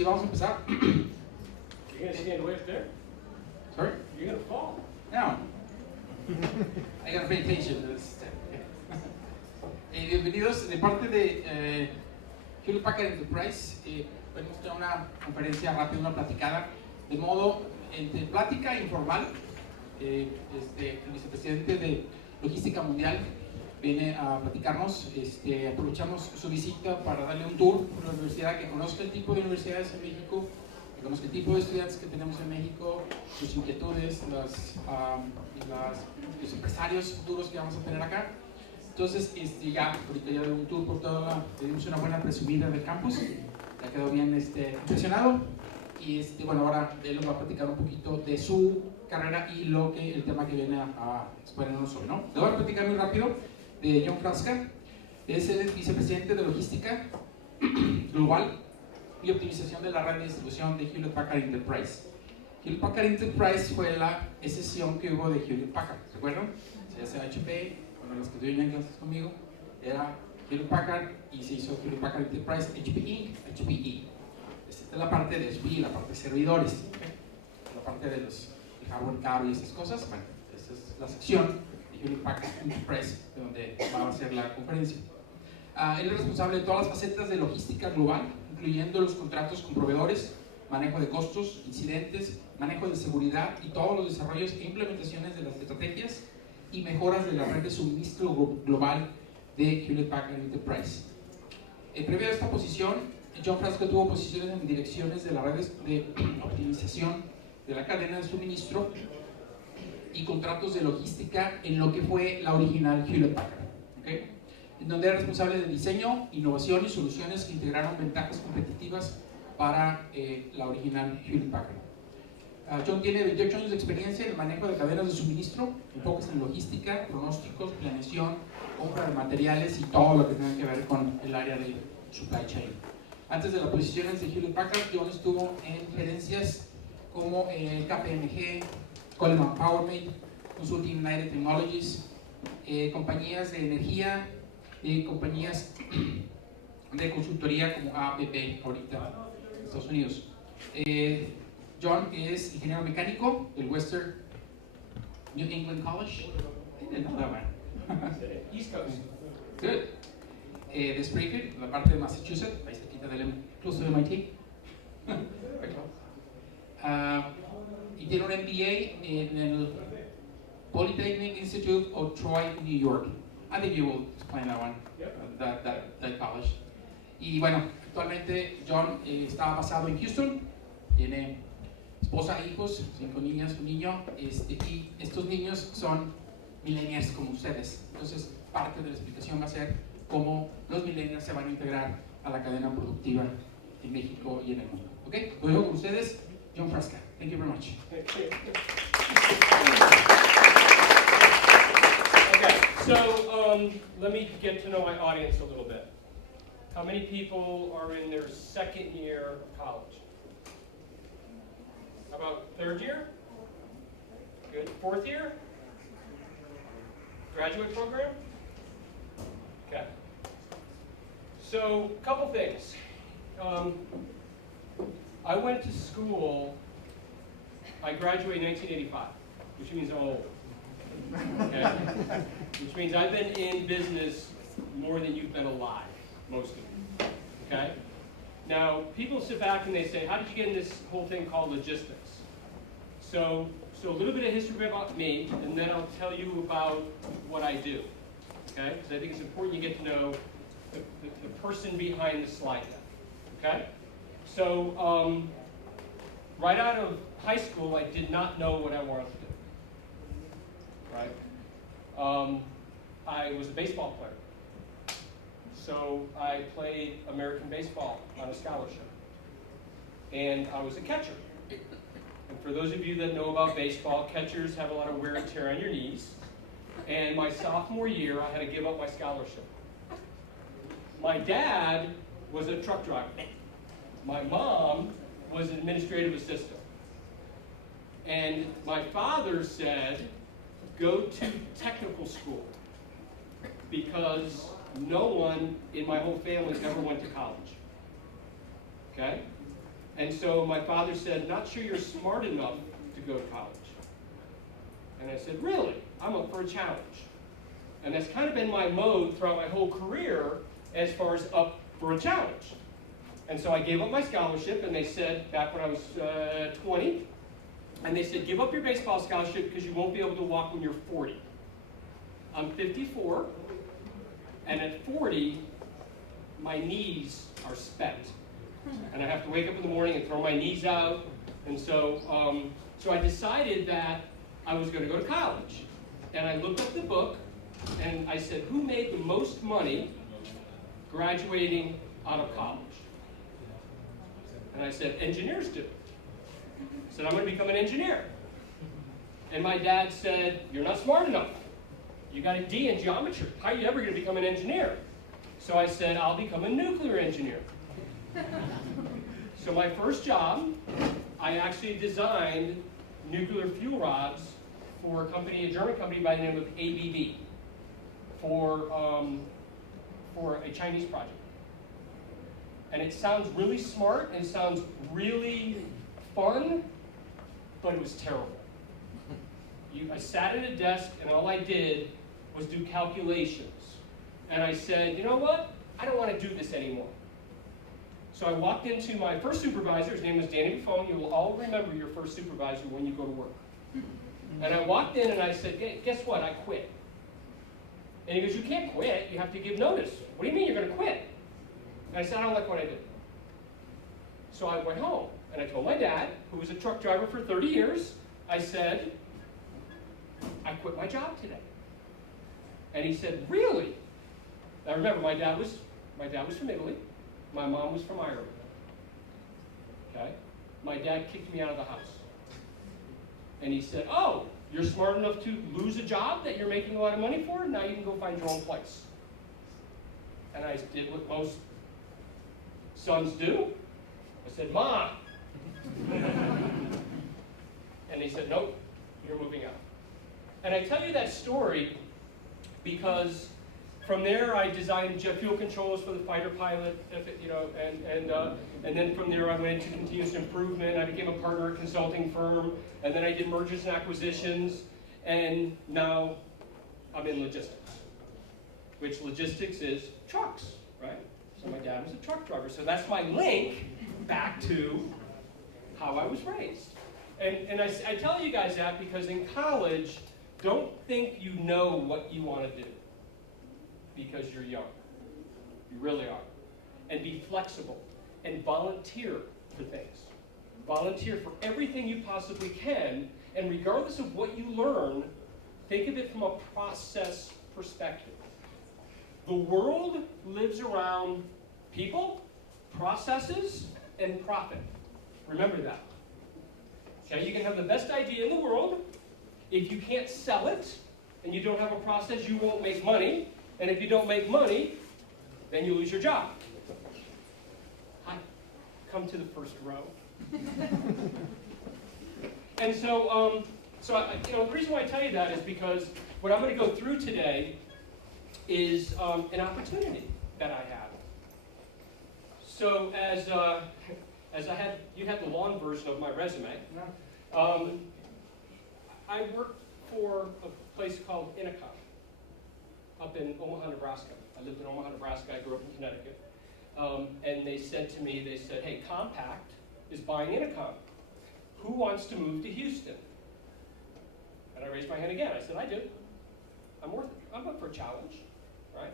sí, vamos a empezar. You're going to stand way up there? Sorry? You're going to fall. No. I gotta pay attention. Bienvenidos de parte de Hewlett Packard Enterprise. Venimos a una conferencia rápida, una platicada, de modo entre plática informal. El vicepresidente de Logística Mundial viene a platicarnos. Aprovechamos su visita para darle un tour por la universidad, que conozca el tipo de universidades en México, que conozca el tipo de estudiantes que tenemos en México, sus inquietudes, los empresarios futuros que vamos a tener acá. Entonces, ya ahorita ya de un tour por toda le dimos una buena presumida del campus, ya quedó bien impresionado. Y bueno, ahora él nos va a platicar un poquito de su carrera y el tema que viene a exponernos hoy, ¿no? Le voy a platicar muy rápido de John Frasca. Es el vicepresidente de Logística Global y Optimización de la red de distribución de Hewlett Packard Enterprise. Hewlett Packard Enterprise fue la escisión que hubo de Hewlett Packard, ¿se acuerdan? Se hace HP, bueno, los que estuvieron en clases conmigo, era Hewlett Packard y se hizo Hewlett Packard Enterprise, HP Inc., HPE. Esta es la parte de HPE, la parte de servidores, ¿okay? La parte de los hardware caro y esas cosas. Bueno, esta es la sección de Hewlett Packard Enterprise, de donde va a ser la conferencia. Él es responsable de todas las facetas de logística global, incluyendo los contratos con proveedores, manejo de costos, incidentes, manejo de seguridad y todos los desarrollos e implementaciones de las estrategias y mejoras de la red de suministro global de Hewlett Packard Enterprise. Previo a esta posición, John Frasca tuvo posiciones en direcciones de las redes de optimización de la cadena de suministro y contratos de logística en lo que fue la original Hewlett Packard, ¿okay? En donde era responsable de diseño, innovación y soluciones que integraron ventajas competitivas para la original Hewlett Packard. John tiene 28 años de experiencia en el manejo de cadenas de suministro, enfoques en logística, pronósticos, planeación, compra de materiales y todo lo que tenga que ver con el área de supply chain. Antes de las posiciones de Hewlett Packard, John estuvo en gerencias como KPMG, Coleman PowerMate, Consulting United Technologies, compañías de energía, compañías de consultoría como APP ahorita en Estados Unidos. John es ingeniero mecánico del Western New England College. I didn't know that one. East Coast. Good. De Springfield, la parte de Massachusetts, ahí cerquita del incluso de MIT. Y tiene un MBA en el Polytechnic Institute of Troy, New York. I think you will explain that one, that college. Y bueno, actualmente John está basado en Houston, tiene esposa e hijos, 5 niñas, un niño, y estos niños son millennials como ustedes. Entonces, parte de la explicación va a ser cómo los millennials se van a integrar a la cadena productiva en México y en el mundo. ¿Ok? Luego con ustedes, John Frasca. Thank you very much. Okay, so let me get to know my audience a little bit. How many people are in their second year of college? How about third year? Good. Fourth year? Graduate program? Okay. So, a couple things. I went to school, I graduated in 1985, which means I'm old. Okay? Which means I've been in business more than you've been alive, most of you. Okay? Now, people sit back and they say, how did you get in this whole thing called logistics? So a little bit of history about me, and then I'll tell you about what I do. Okay? Because I think it's important you get to know the person behind the slide deck. Okay? So, right out of high school, I did not know what I wanted to do. Right? I was a baseball player. So I played American baseball on a scholarship. And I was a catcher. And for those of you that know about baseball, catchers have a lot of wear and tear on your knees. And my sophomore year, I had to give up my scholarship. My dad was a truck driver. My mom was an administrative assistant. And my father said, go to technical school, because no one in my whole family ever went to college. Okay? And so my father said, not sure you're smart enough to go to college. And I said, really? I'm up for a challenge. And that's kind of been my mode throughout my whole career as far as up for a challenge. And so I gave up my scholarship, and they said, back when I was 20, and they said, give up your baseball scholarship because you won't be able to walk when you're 40. I'm 54, and at 40, my knees are spent. And I have to wake up in the morning and throw my knees out. And so, so I decided that I was going to go to college. And I looked up the book, and I said, who made the most money graduating out of college? And I said, engineers do. I said, I'm going to become an engineer. And my dad said, you're not smart enough. You got a D in geometry. How are you ever going to become an engineer? So I said, I'll become a nuclear engineer. So my first job, I actually designed nuclear fuel rods for a German company by the name of ABB for a Chinese project. And it sounds really smart and it sounds really fun, but it was terrible. I sat at a desk and all I did was do calculations. And I said, you know what? I don't want to do this anymore. So I walked into my first supervisor, his name was Danny Buffone. You will all remember your first supervisor when you go to work. And I walked in and I said, hey, guess what? I quit. And he goes, you can't quit. You have to give notice. What do you mean you're going to quit? And I said, I don't like what I did. So I went home and I told my dad, who was a truck driver for 30 years, I said, I quit my job today. And he said, really? Now remember, my dad was from Italy. My mom was from Ireland. Okay? My dad kicked me out of the house. And he said, oh, you're smart enough to lose a job that you're making a lot of money for? Now you can go find your own place. And I did what most sons do. I said, Mom. And he said, nope, you're moving out. And I tell you that story because from there I designed jet fuel controls for the fighter pilot, and then from there I went into continuous improvement. I became a partner at a consulting firm, and then I did mergers and acquisitions, and now I'm in logistics, which logistics is trucks, right? So my dad was a truck driver, so that's my link back to how I was raised. And I tell you guys that because in college, don't think you know what you want to do because you're young. You really are. And be flexible and volunteer for things. Volunteer for everything you possibly can, and regardless of what you learn, think of it from a process perspective. The world lives around people, processes, and profit. Remember that. Okay, you can have the best idea in the world. If you can't sell it, and you don't have a process, you won't make money. And if you don't make money, then you lose your job. Hi, come to the first row. And so, the reason why I tell you that is because what I'm going to go through today is an opportunity that I have. So you had the long version of my resume. I worked for a place called Ingeniería up in Omaha, Nebraska. I lived in Omaha, Nebraska. I grew up in Connecticut. And they said to me, hey, Compact is buying Ingeniería. Who wants to move to Houston? And I raised my hand again. I said, I do. I'm up for a challenge, right?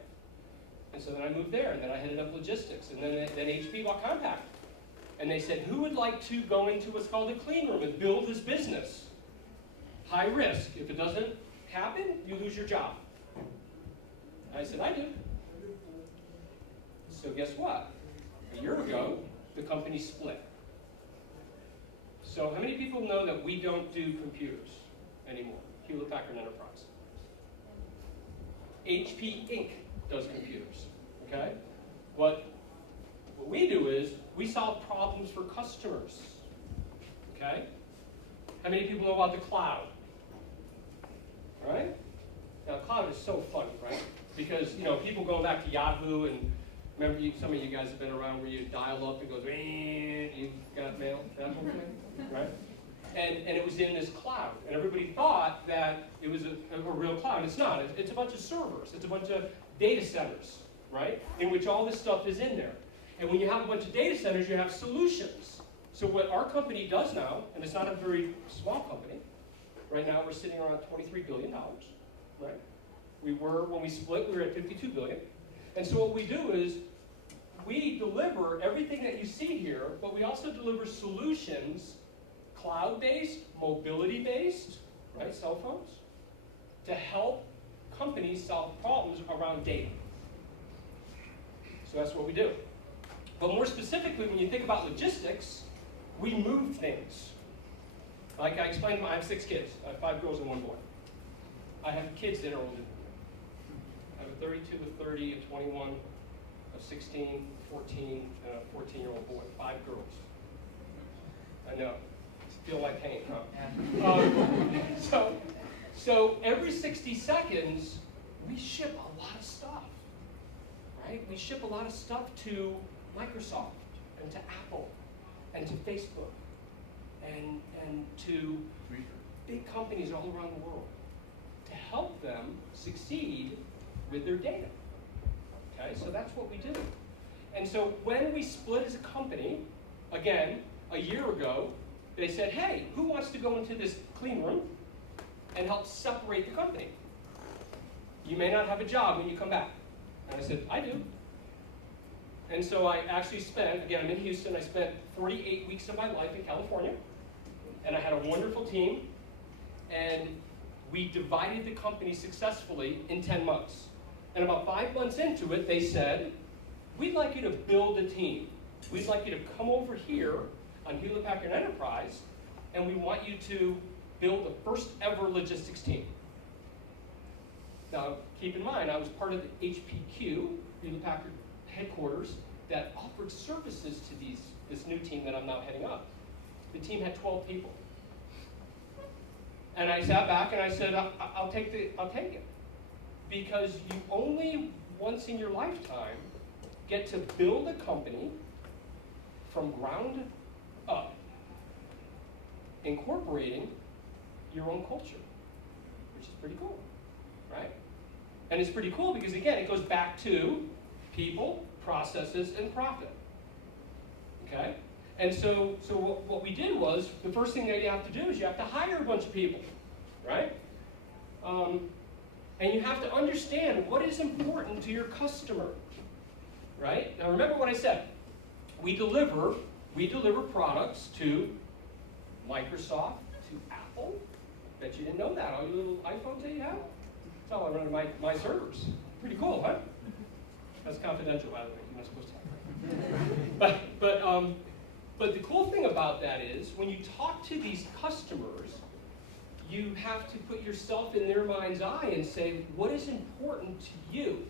And so then I moved there, and then I headed up logistics, and then HP bought Compact. And they said, who would like to go into what's called a clean room and build this business? High risk. If it doesn't happen, you lose your job. And I said, I do. So guess what? A year ago, the company split. So how many people know that we don't do computers anymore? Hewlett Packard Enterprise. HP Inc. does computers, okay? What we do is we solve problems for customers, okay? How many people know about the cloud? All right? Now, cloud is so fun, right? Because, people go back to Yahoo and Remember, some of you guys have been around where you dial up, it goes, you got mail, that whole thing, right? And it was in this cloud, and everybody thought that it was a real cloud. It's not. It's a bunch of servers. It's a bunch of data centers, right? In which all this stuff is in there. And when you have a bunch of data centers, you have solutions. So what our company does now, and it's not a very small company, right now we're sitting around $23 billion, right? When we split, we were at $52 billion. And so what we do is, we deliver everything that you see here, but we also deliver solutions, cloud-based, mobility-based, right, cell phones, to help companies solve problems around data. So that's what we do. But more specifically, when you think about logistics, we move things. Like I explained, I have 6 kids. I have 5 girls and 1 boy. I have kids that are older than me. I have a 32, a 30, a 21, a 16, 14, and a 14-year-old boy. 5 girls. I know. Feel like pain, huh? So every 60 seconds, we ship a lot of stuff, right? We ship a lot of stuff to Microsoft and to Apple and to Facebook and to big companies all around the world to help them succeed with their data. Okay, so that's what we do. And so when we split as a company, again, a year ago, they said, hey, who wants to go into this clean room and help separate the company? You may not have a job when you come back. And I said, I do. And so I actually spent, again, I'm in Houston, I spent 48 weeks of my life in California, and I had a wonderful team, and we divided the company successfully in 10 months. And about 5 months into it, they said, we'd like you to build a team. We'd like you to come over here on Hewlett Packard Enterprise, and we want you to build the first ever logistics team. Now, keep in mind, I was part of the HPQ, Hewlett Packard headquarters, that offered services to this new team that I'm now heading up. The team had 12 people. And I sat back and I said, I'll take it. Because you only once in your lifetime get to build a company from ground up, incorporating your own culture, which is pretty cool, right? And it's pretty cool because, again, it goes back to people, processes, and profit, okay? And so what we did was, the first thing that you have to do is you have to hire a bunch of people, right? And you have to understand what is important to your customer, right? Now remember what I said. We deliver products to Microsoft, to Apple. Bet you didn't know that. All your little iPhones that you have? That's all I run my servers. Pretty cool, huh? That's confidential, by the way. You're not supposed to have that. But the cool thing about that is, when you talk to these customers, you have to put yourself in their mind's eye and say, what is important to you?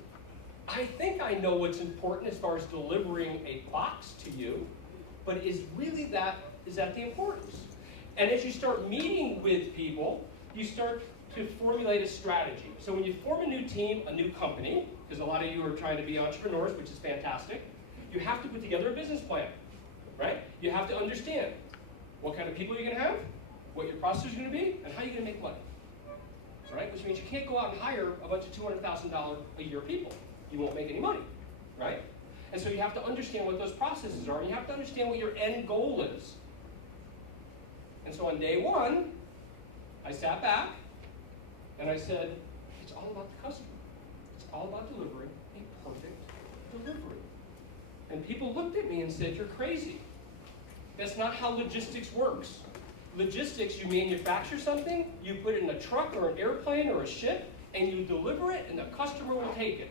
I think I know what's important as far as delivering a box to you, but is that the importance? And as you start meeting with people, you start to formulate a strategy. So when you form a new team, a new company, because a lot of you are trying to be entrepreneurs, which is fantastic, you have to put together a business plan, right? You have to understand what kind of people you're going to have, what your process is going to be, and how you're going to make money, right? Which means you can't go out and hire a bunch of $200,000 a year people. You won't make any money, right? And so you have to understand what those processes are, and you have to understand what your end goal is. And so on day one, I sat back, and I said, it's all about the customer. It's all about delivering a perfect delivery. And people looked at me and said, you're crazy. That's not how logistics works. Logistics, you manufacture something, you put it in a truck or an airplane or a ship, and you deliver it, and the customer will take it.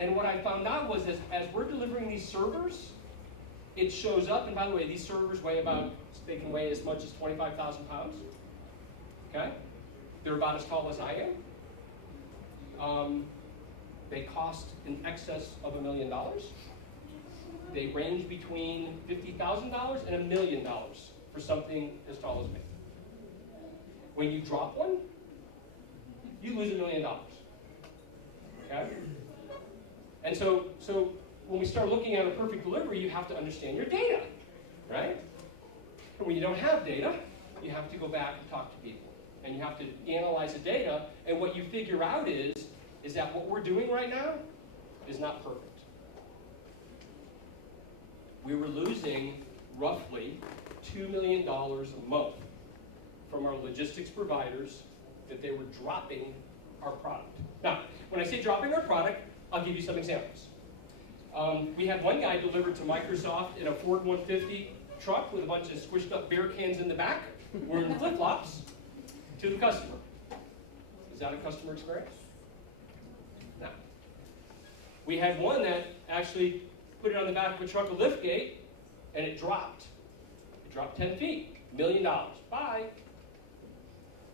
And what I found out was, as we're delivering these servers, it shows up, and by the way, these servers they can weigh as much as 25,000 pounds, okay? They're about as tall as I am. They cost in excess of $1 million. They range between $50,000 and $1 million for something as tall as me. When you drop one, you lose $1 million, okay? And so when we start looking at a perfect delivery, you have to understand your data, right? And when you don't have data, you have to go back and talk to people. And you have to analyze the data, and what you figure out is that what we're doing right now is not perfect. We were losing roughly $2 million a month from our logistics providers that they were dropping our product. Now, when I say dropping our product, I'll give you some examples. We had one guy delivered to Microsoft in a Ford 150 truck with a bunch of squished up beer cans in the back, wearing flip-flops, to the customer. Is that a customer experience? No. We had one that actually put it on the back of a truck, a lift gate, and it dropped. It dropped 10 feet, $1 million. Bye.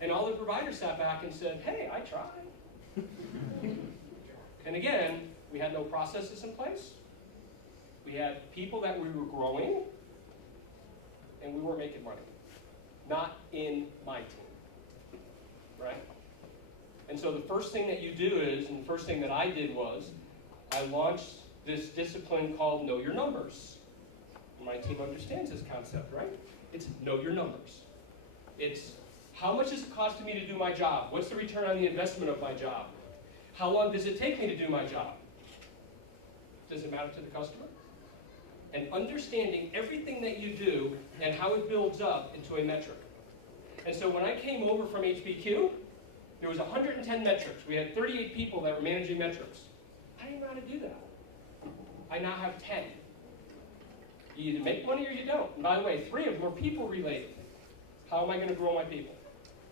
And all the providers sat back and said, hey, I tried. And again, we had no processes in place. We had people that we were growing, and we weren't making money. Not in my team, right? And so the first thing that you do is, and the first thing that I did was, I launched this discipline called Know Your Numbers. My team understands this concept, right? It's know your numbers. It's how much is it costing me to do my job? What's the return on the investment of my job? How long does it take me to do my job? Does it matter to the customer? And understanding everything that you do and how it builds up into a metric. And so when I came over from HBQ, there was 110 metrics. We had 38 people that were managing metrics. I didn't know how to do that. I now have 10. You either make money or you don't. And by the way, 3 of them are people related. How am I going to grow my people?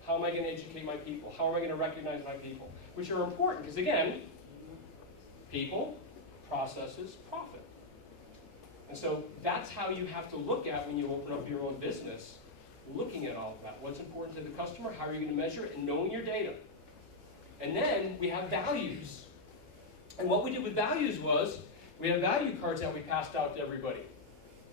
How am I going to educate my people? How am I going to recognize my people? Which are important because, again, people, processes, profit. And so that's how you have to look at when you open up your own business, looking at all of that. What's important to the customer? How are you going to measure it? And knowing your data. And then we have values. And what we did with values was we have value cards that we passed out to everybody.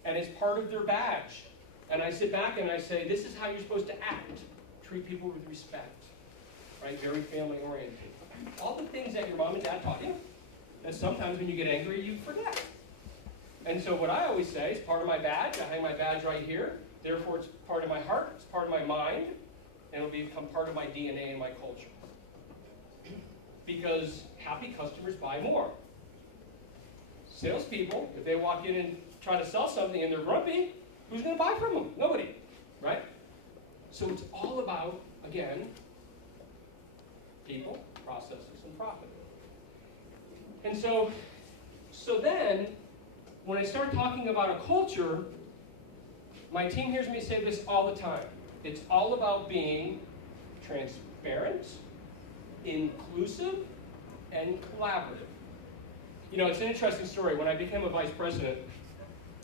And it's part of their badge. And I sit back and I say, this is how you're supposed to act. Treat people with respect. Right? Very family oriented. All the things that your mom and dad taught you, that sometimes when you get angry, you forget. And so what I always say is part of my badge. I hang my badge right here. Therefore, it's part of my heart. It's part of my mind. And it'll become part of my DNA and my culture. Because happy customers buy more. Salespeople, if they walk in and try to sell something and they're grumpy, who's going to buy from them? Nobody, right? So it's all about, again, people, processes, and profit. And so then, when I start talking about a culture, my team hears me say this all the time. It's all about being transparent, inclusive, and collaborative. You know, it's an interesting story. When I became a vice president,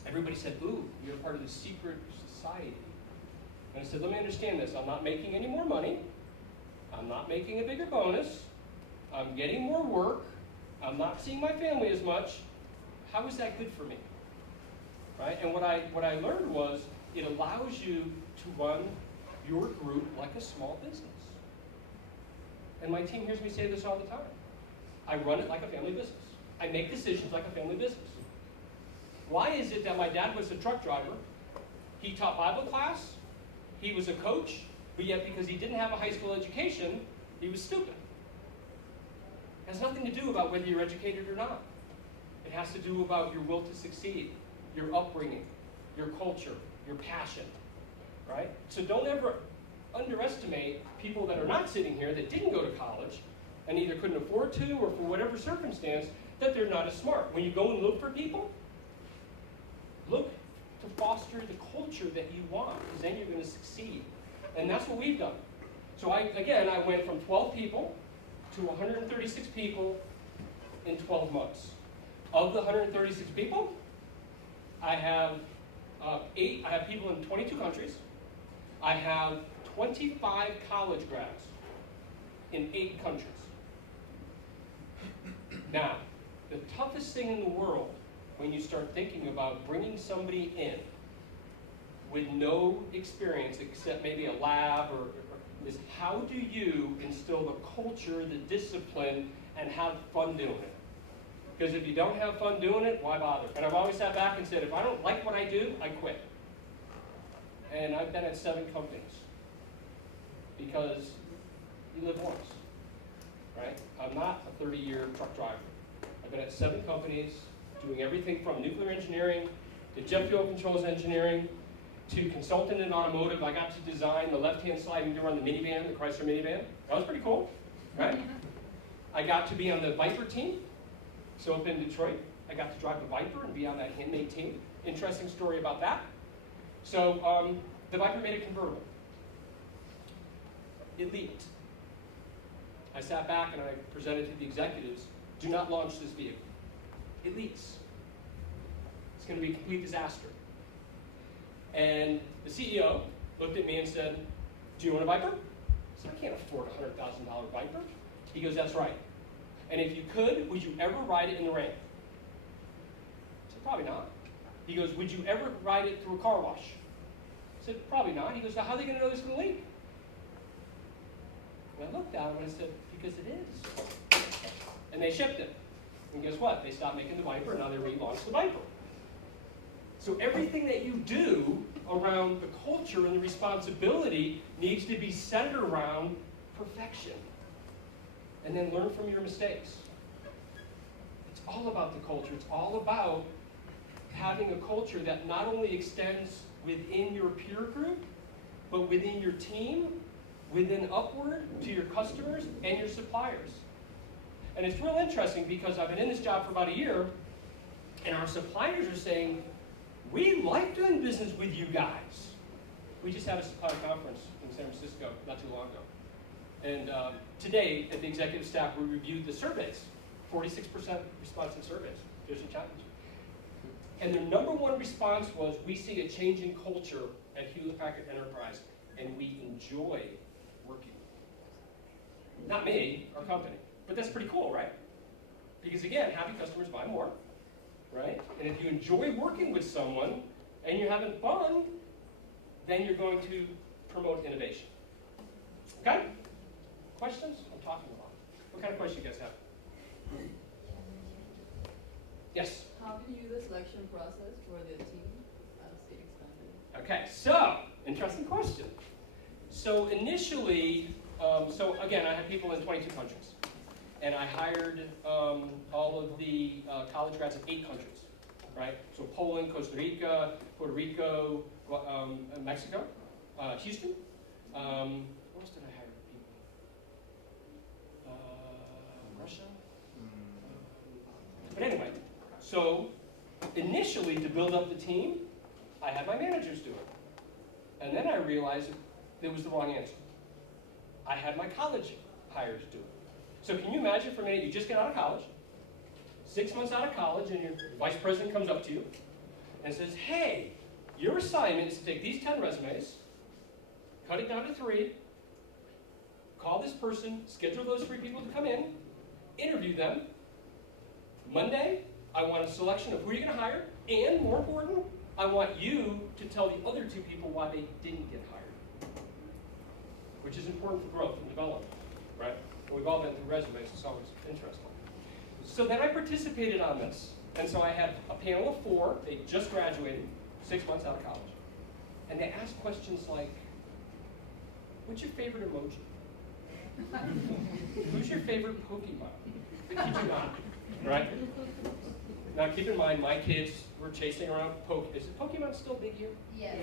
everybody said, ooh, you're part of the secret society. And I said, let me understand this. I'm not making any more money. I'm not making a bigger bonus. I'm getting more work. I'm not seeing my family as much. How is that good for me? Right? And what I learned was it allows you to run your group like a small business. And my team hears me say this all the time. I run it like a family business. I make decisions like a family business. Why is it that my dad was a truck driver? He taught Bible class. He was a coach. But yet because he didn't have a high school education, he was stupid. It has nothing to do about whether you're educated or not. It has to do about your will to succeed, your upbringing, your culture, your passion, right? So don't ever underestimate people that are not sitting here that didn't go to college and either couldn't afford to or for whatever circumstance, that they're not as smart. When you go and look for people, look to foster the culture that you want, because then you're going to succeed. And that's what we've done. So I went from 12 people to 136 people in 12 months. Of the 136 people, I have people in 22 countries. I have 25 college grads in 8 countries. Now, the toughest thing in the world when you start thinking about bringing somebody in with no experience except maybe a lab is how do you instill the culture, the discipline, and have fun doing it? Because if you don't have fun doing it, why bother? And I've always sat back and said, if I don't like what I do, I quit. And I've been at 7 companies. Because you live once, right? I'm not a 30-year truck driver. I've been at 7 companies, doing everything from nuclear engineering to jet fuel controls engineering to consultant in automotive. I got to design the left-hand sliding door on the minivan, the Chrysler minivan. That was pretty cool, right? I got to be on the Viper team. So up in Detroit, I got to drive the Viper and be on that handmade team. Interesting story about that. So the Viper made a convertible. It leaked. I sat back and I presented to the executives, do not launch this vehicle. It leaks. It's going to be a complete disaster. And the CEO looked at me and said, do you want a Viper? I said, I can't afford a $100,000 Viper. He goes, that's right. And if you could, would you ever ride it in the rain? I said, probably not. He goes, would you ever ride it through a car wash? I said, probably not. He goes, now how are they going to know it's going to leak? And I looked at him and I said, because it is. And they shipped it. And guess what? They stopped making the Viper, and now they relaunched the Viper. So everything that you do around the culture and the responsibility needs to be centered around perfection. And then learn from your mistakes. It's all about the culture. It's all about having a culture that not only extends within your peer group, but within your team, within upward to your customers and your suppliers. And it's real interesting because I've been in this job for about a year, and our suppliers are saying, we like doing business with you guys. We just had a supplier conference in San Francisco not too long ago. And today, at the executive staff, we reviewed the surveys. 46% response in surveys. There's a challenge. And their number one response was, we see a change in culture at Hewlett-Packard Enterprise, and we enjoy working. Not me, our company. But that's pretty cool, right? Because again, happy customers buy more, right? And if you enjoy working with someone, and you're having fun, then you're going to promote innovation. Okay? Questions? I'm talking a lot. What kind of questions you guys have? Yes? How do you do the selection process for the team as it expanded? Okay, so, interesting question. So initially, so again, I had people in 22 countries. And I hired all of the college grads in 8 countries, right? So Poland, Costa Rica, Puerto Rico, Mexico, Houston. Where else did I hire people? Russia? But anyway, so initially to build up the team, I had my managers do it. And then I realized it was the wrong answer. I had my college hires do it. So can you imagine for a minute, you just get out of college, 6 months out of college, and your vice president comes up to you and says, hey, your assignment is to take these 10 resumes, cut it down to 3, call this person, schedule those 3 people to come in, interview them. Monday, I want a selection of who you're going to hire, and more important, I want you to tell the other 2 people why they didn't get hired, which is important for growth and development, right? We've all been through resumes, it's always interesting. So then I participated on this. And so I had a panel of 4, they just graduated, 6 months out of college. And they asked questions like, what's your favorite emoji? Who's your favorite Pokemon? They kid you not, right? Now keep in mind, my kids were chasing around Is Pokemon still big here? Yes.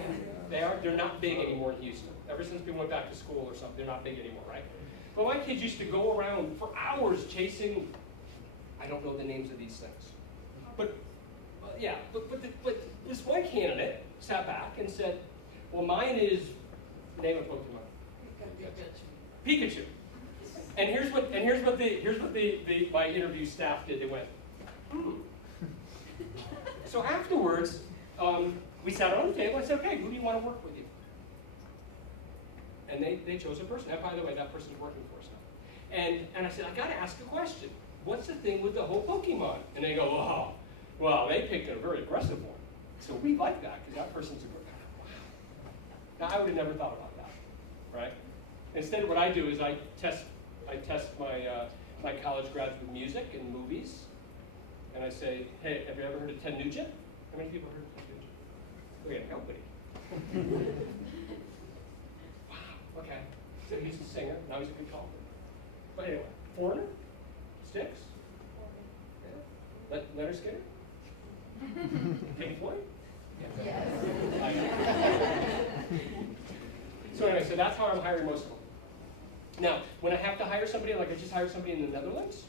They are? They're not big anymore in Houston. Ever since we went back to school or something, they're not big anymore, right? But my kids used to go around for hours chasing, I don't know the names of these things. But this one candidate sat back and said, well, mine is, name a Pokemon. Pikachu. And here's what my interview staff did. They went, So afterwards, we sat around the table. I said, okay, who do you want to work with you? And they chose a person. And by the way, that person's working for us now. And I said, I got to ask a question. What's the thing with the whole Pokemon? And they go, oh, well, they picked a very aggressive one. So we like that because that person's a good guy. Wow. Now, I would have never thought about that, right? Instead, what I do is I test my college grads with music and movies and I say, hey, have you ever heard of Ted Nugent? How many people heard of Ted Nugent? Okay, nobody. Wow, okay. So he's a singer, now he's a good golfer. But anyway, Foreigner? Styx? Leonard Skinner? Pink Floyd? Yes. So anyway, so that's how I'm hiring most of them. Now, when I have to hire somebody, like I just hired somebody in the Netherlands,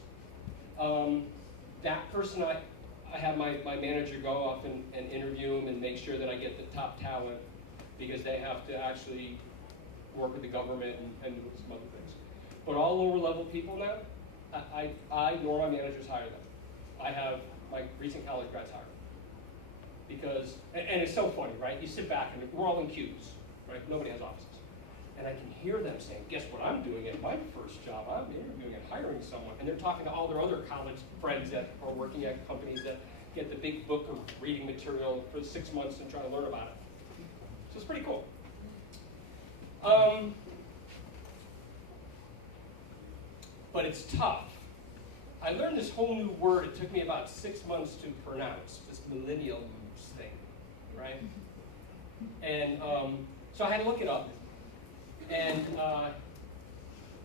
that person I have my manager go off and interview them and make sure that I get the top talent, because they have to actually work with the government and do some other things. But all lower level people now, I nor my managers hire them. I have my recent college grads hire them. Because, and it's so funny, right? You sit back and we're all in queues, right? Nobody has offices. And I can hear them saying, guess what I'm doing at my first job? I'm interviewing and hiring someone. And they're talking to all their other college friends that are working at companies that get the big book of reading material for 6 months and try to learn about it. So it's pretty cool. But it's tough. I learned this whole new word. It took me about 6 months to pronounce, this millennials thing, right? And so I had to look it up. And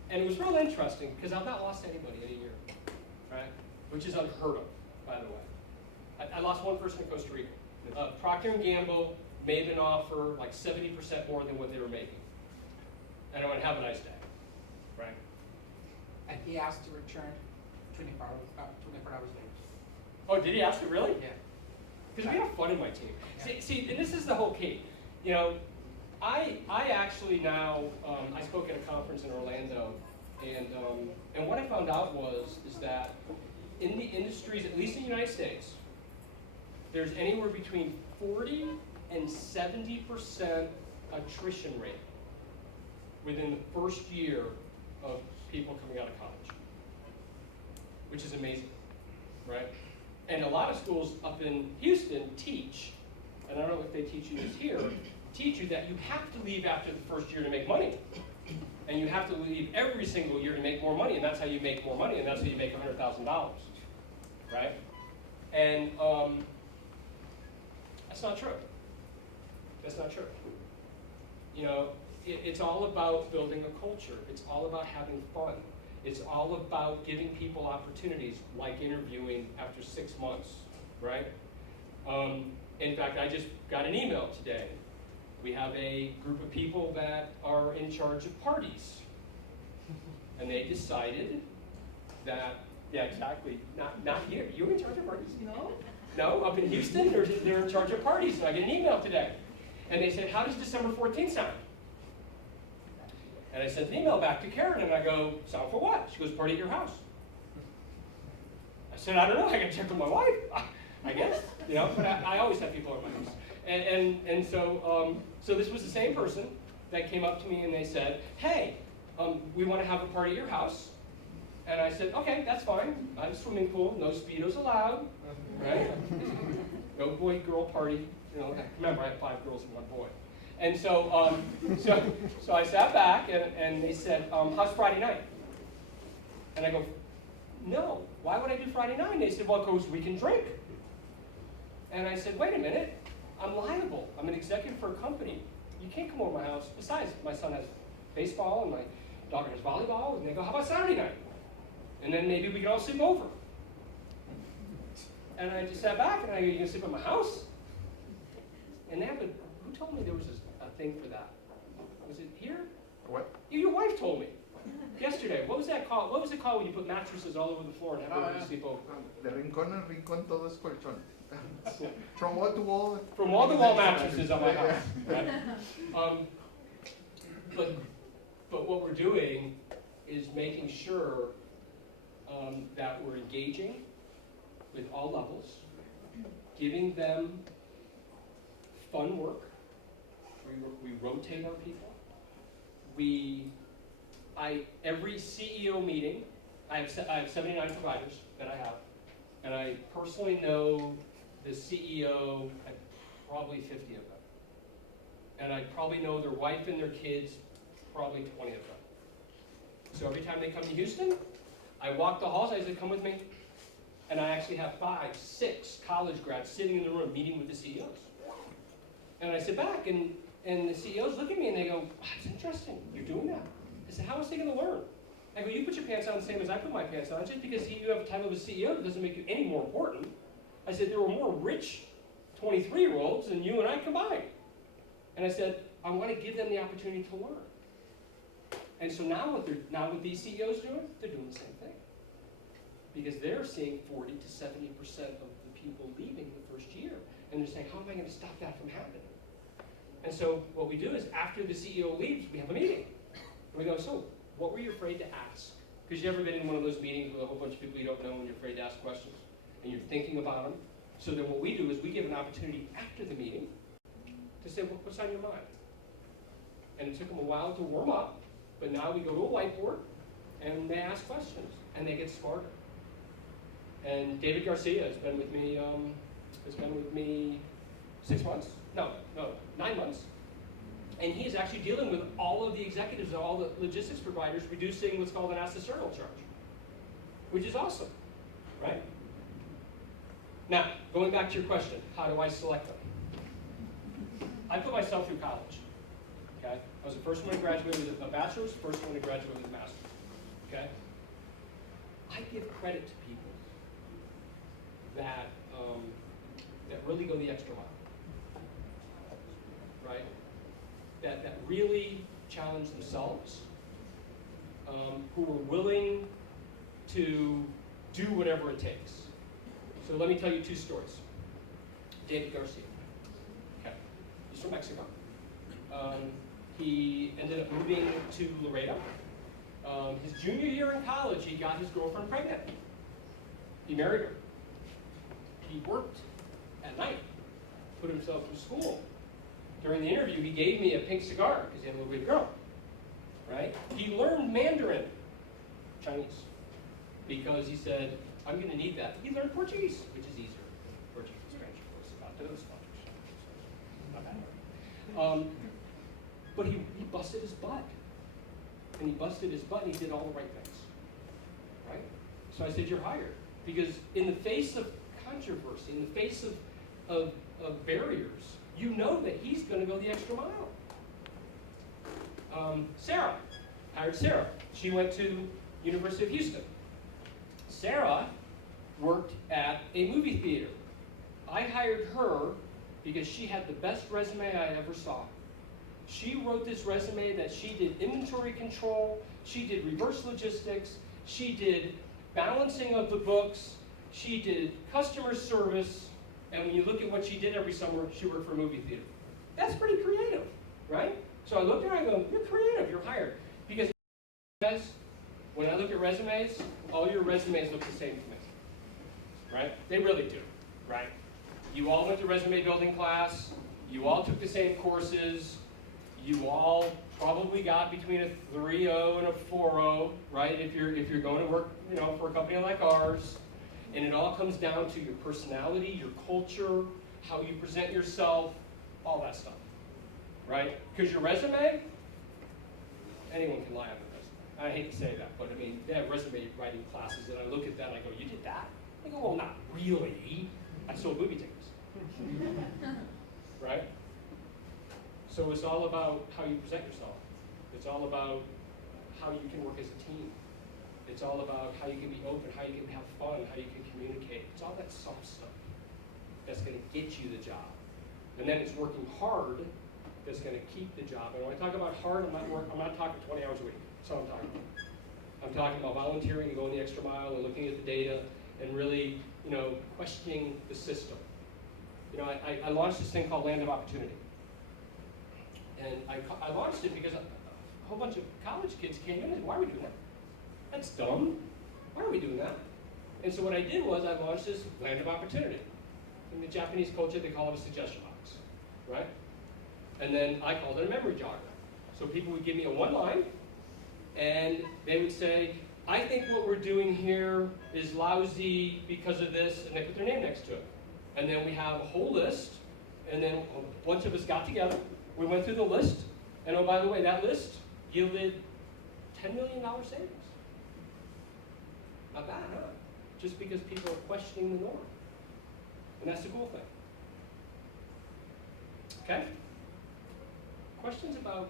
it was real interesting, because I've not lost anybody in a year, right? Which is unheard of, by the way. I lost one person in Costa Rica. Procter & Gamble made an offer like 70% more than what they were making. And I went, have a nice day, right? And he asked to return 24 hours later. Oh, did he ask it really? Yeah. Because we have fun in my team. Yeah. See, and this is the whole key. You know, I actually now, I spoke at a conference in Orlando, and what I found out is that in the industries, at least in the United States, there's anywhere between 40 and 70% attrition rate within the first year of people coming out of college, which is amazing, right? And a lot of schools up in Houston teach, and I don't know if they teach you this here, teach you that you have to leave after the first year to make money. And you have to leave every single year to make more money, and that's how you make more money, and that's how you make $100,000, right? And that's not true. That's not true. You know, it's all about building a culture. It's all about having fun. It's all about giving people opportunities, like interviewing after 6 months, right? In fact, I just got an email today. We have a group of people that are in charge of parties. And they decided that, yeah, exactly, not here. You in charge of parties? No? No, up in Houston, they're in charge of parties. So I get an email today. And they said, how does December 14th sound? And I sent an email back to Karen, and I go, sound for what? She goes, party at your house. I said, I don't know, I gotta check with my wife, I guess, you know, but I always have people at my house. And so this was the same person that came up to me and they said, hey, we want to have a party at your house. And I said, okay, that's fine. I have a swimming pool, no Speedos allowed, right? No boy-girl party. You know, remember, I had 5 girls and 1 boy. And so, so I sat back and they said, how's Friday night? And I go, no, why would I do Friday night? And they said, well, because we can drink. And I said, wait a minute, I'm liable. I'm an executive for a company. You can't come over to my house. Besides, my son has baseball and my daughter has volleyball. And they go, how about Saturday night? And then maybe we can all sleep over. And I just sat back and I go, you gonna sleep at my house? And they have who told me there was a thing for that? Was it here? What? Your wife told me yesterday. What was that called? What was it called when you put mattresses all over the floor and have everybody sleep over? De rincón en rincón todo es colchón. From wall to wall. From wall to wall mattresses on my house. Right? But what we're doing is making sure that we're engaging with all levels, giving them fun work. We rotate our people. Every CEO meeting, I have 79 providers that I have, and I personally know the CEO at probably 50 of them. And I probably know their wife and their kids, probably 20 of them. So every time they come to Houston, I walk the halls, I say, come with me. And I actually have 5, 6 college grads sitting in the room meeting with the CEOs. And I sit back and the CEOs look at me and they go, that's interesting, you're doing that. I said, how is he gonna learn? I go, you put your pants on the same as I put my pants on. Just because you have a title of a CEO doesn't make you any more important. I said, there were more rich 23-year-olds than you and I combined. And I said, I want to give them the opportunity to learn. And so now what these CEOs are doing, they're doing the same thing. Because they're seeing 40 to 70% of the people leaving the first year. And they're saying, how am I going to stop that from happening? And so what we do is after the CEO leaves, we have a meeting. And we go, so what were you afraid to ask? Because you've ever been in one of those meetings with a whole bunch of people you don't know and you're afraid to ask questions? And you're thinking about them. So then what we do is we give an opportunity after the meeting to say, well, what's on your mind? And it took them a while to warm up, but now we go to a whiteboard and they ask questions and they get smarter. And David Garcia has been with me 6 months? No, 9 months. And he is actually dealing with all of the executives of all the logistics providers, reducing what's called an accessorial charge, which is awesome, right? Now, going back to your question, how do I select them? I put myself through college, okay? I was the first one to graduate with a bachelor's, first one to graduate with a master's, okay? I give credit to people that really go the extra mile, right? That really challenge themselves, who are willing to do whatever it takes. So let me tell you 2 stories. David Garcia, okay, he's from Mexico. He ended up moving to Laredo. His junior year in college, he got his girlfriend pregnant. He married her. He worked at night, put himself through school. During the interview, he gave me a pink cigar because he had a little bit girl, right? He learned Mandarin, Chinese, because he said, I'm going to need that. He learned Portuguese, which is easier. Portuguese is French, of course, about those Spanish. Not bad. But he busted his butt. And he busted his butt and he did all the right things, right? So I said, you're hired. Because in the face of controversy, in the face of barriers, you know that he's going to go the extra mile. Sarah, hired Sarah. She went to University of Houston. Sarah worked at a movie theater. I hired her because she had the best resume I ever saw. She wrote this resume that she did inventory control, she did reverse logistics, she did balancing of the books, she did customer service, and when you look at what she did every summer, she worked for a movie theater. That's pretty creative, right? So I looked at her and I go, you're creative, you're hired. Because when I look at resumes, all your resumes look the same to me, right? They really do, right? You all went to resume building class, you all took the same courses, you all probably got between a 3.0 and a 4.0, right? If you're going to work, for a company like ours, and it all comes down to your personality, your culture, how you present yourself, all that stuff, right? Because your resume, anyone can lie on their resume. I hate to say that, but I mean, they have resume writing classes, and I look at that and I go, you did that? I go, well, not really. I sold movie tickets, right? So it's all about how you present yourself. It's all about how you can work as a team. It's all about how you can be open, how you can have fun, how you can communicate. It's all that soft stuff that's going to get you the job. And then it's working hard that's going to keep the job. And when I talk about hard, I'm not talking 20 hours a week. That's what I'm talking about. I'm talking about volunteering and going the extra mile and looking at the data and really, questioning the system. I launched this thing called Land of Opportunity. And I launched it because a whole bunch of college kids came in and said, why are we doing that? That's dumb. Why are we doing that? And so what I did was I launched this Land of Opportunity. In the Japanese culture, they call it a suggestion box, right? And then I called it a memory jogger. So people would give me a one line, and they would say, I think what we're doing here is lousy because of this, and they put their name next to it. And then we have a whole list, and then a bunch of us got together. We went through the list, and oh, by the way, that list yielded $10 million savings. Not bad, huh? just because people are questioning the norm. And that's the cool thing. Okay? Questions about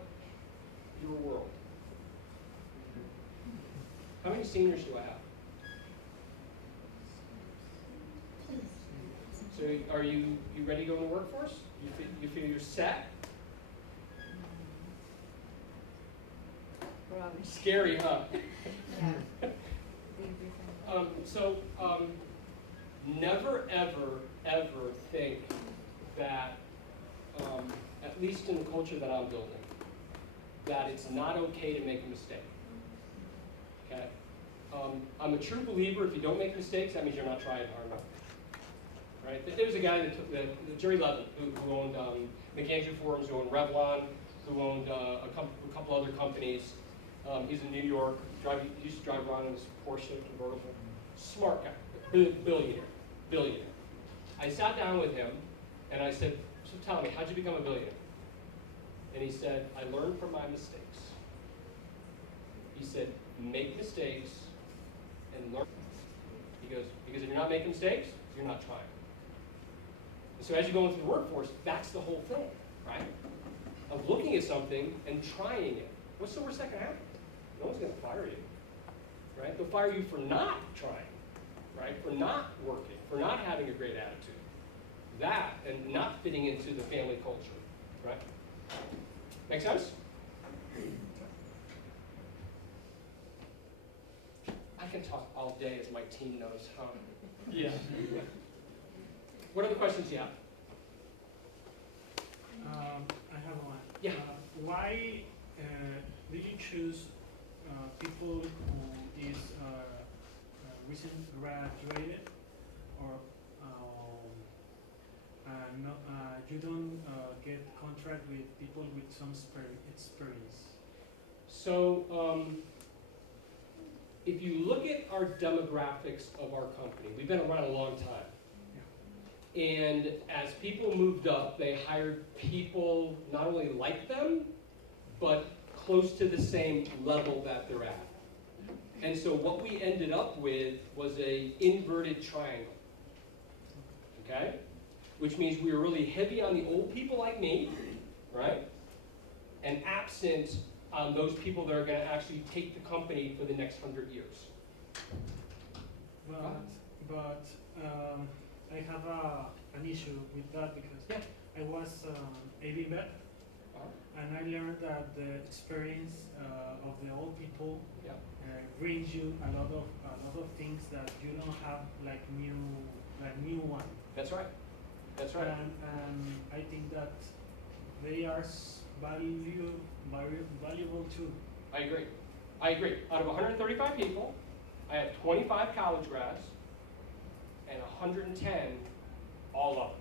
your world? How many seniors do I have? So are you ready to go in the workforce? You feel you're set? Probably. Scary, huh? Yeah. Never, ever think that, at least in the culture that I'm building, that it's not okay to make a mistake. Okay? I'm a true believer, if you don't make mistakes, that means you're not trying hard enough. Right? There was a guy that took Jerry Levin, who owned McAndrew Forums, who owned Revlon, who owned a couple other companies. He's in New York. He used to drive around in his Porsche convertible. Smart guy, billionaire. I sat down with him and I said, "So tell me, how'd you become a billionaire?" And he said, "I learned from my mistakes." He said, "Make mistakes and learn." He goes, "Because if you're not making mistakes, you're not trying." And so as you go into the workforce, that's the whole thing, right? Of looking at something and trying it. What's the worst that can happen? No one's going to fire you, right? They'll fire you for not trying, right? For not working, for not having a great attitude. That, and not fitting into the family culture, right? Make sense? I can talk all day, as my team knows, huh? Yeah. What other questions do you have? I have one. Yeah. Why did you choose people who is recent graduated, or you don't get contract with people with some experience? So, if you look at our demographics of our company, we've been around a long time. And as people moved up, they hired people not only like them, but close to the same level that they're at. And so what we ended up with was a inverted triangle, okay? Which means we were really heavy on the old people like me, right? And absent on those people that are gonna actually take the company for the next 100 years. But I have an issue with that because I was AV vet, and I learned that the experience of the old people brings you a lot of things that you don't have like new one. That's right. That's right. And I think that they are valuable too. I agree. Out of 135 people, I had 25 college grads and 110 all up.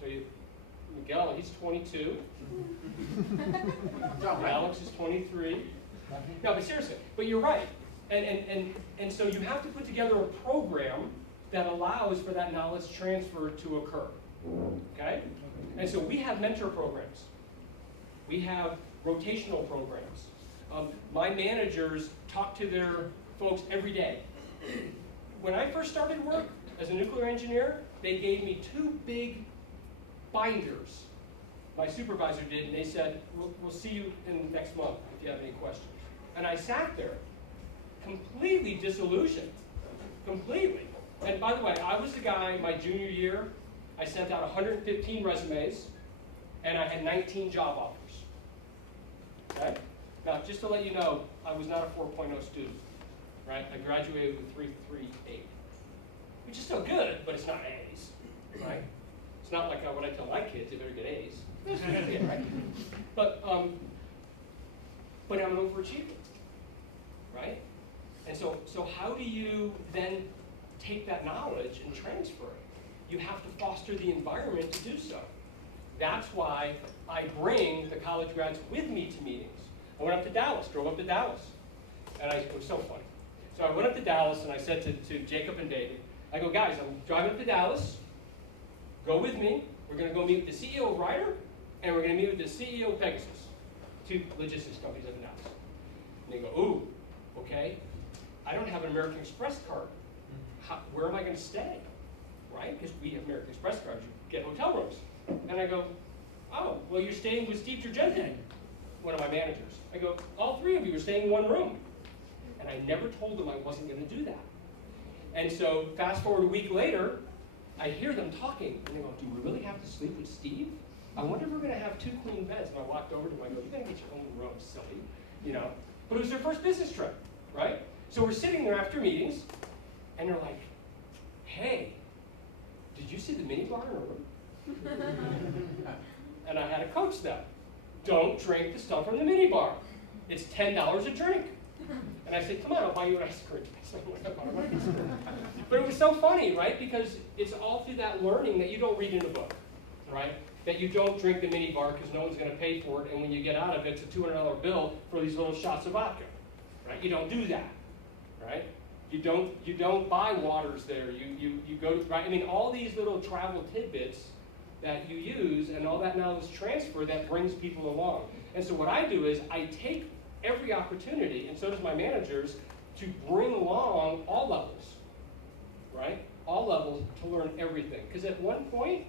Okay. So Miguel, he's 22. Alex is 23. No, but seriously, but you're right. And so you have to put together a program that allows for that knowledge transfer to occur. Okay? And so we have mentor programs. We have rotational programs. My managers talk to their folks every day. When I first started work as a nuclear engineer, they gave me 2 big binders. My supervisor did, and they said, we'll see you in next month if you have any questions. And I sat there, completely disillusioned, completely. And by the way, I was the guy, my junior year, I sent out 115 resumes, and I had 19 job offers. Okay? Now, just to let you know, I was not a 4.0 student, right? I graduated with 3.38, which is still good, but it's not A's, right? It's not like what I tell my kids, they better get A's. Yeah, right? But I'm an overachiever, right? And so how do you then take that knowledge and transfer it? You have to foster the environment to do so. That's why I bring the college grads with me to meetings. I went up to Dallas, drove up to Dallas, and it was so funny. So I went up to Dallas and I said to Jacob and David, I go, guys, I'm driving up to Dallas, go with me. We're gonna go meet with the CEO of Ryder, and we're gonna meet with the CEO of Pegasus, 2 logistics companies up in Dallas. And they go, ooh, okay. I don't have an American Express card. Where am I going to stay? Right? Because we have American Express cards, you get hotel rooms. And I go, oh, well, you're staying with Steve Turgente, one of my managers. I go, all three of you are staying in one room. And I never told them I wasn't going to do that. And so fast forward a week later, I hear them talking, and they go, do we really have to sleep with Steve? I wonder if we're going to have 2 clean beds. And I walked over to them, I go, you're going to get your own room, silly. You know? But it was their first business trip, right? So we're sitting there after meetings, and they're like, hey, did you see the minibar in our room? And I had to coach them. Don't drink the stuff from the minibar. It's $10 a drink. And I said, come on, I'll buy you an ice cream. But it was so funny, right? Because it's all through that learning that you don't read in a book, right? That you don't drink the minibar because no one's going to pay for it, and when you get out of it, it's a $200 bill for these little shots of vodka, right? You don't do that, right? You don't buy waters there. You go to, right? I mean, all these little travel tidbits that you use and all that knowledge transfer that brings people along. And so what I do is I take every opportunity, and so does my managers, to bring along all levels, right? All levels to learn everything. Because at one point,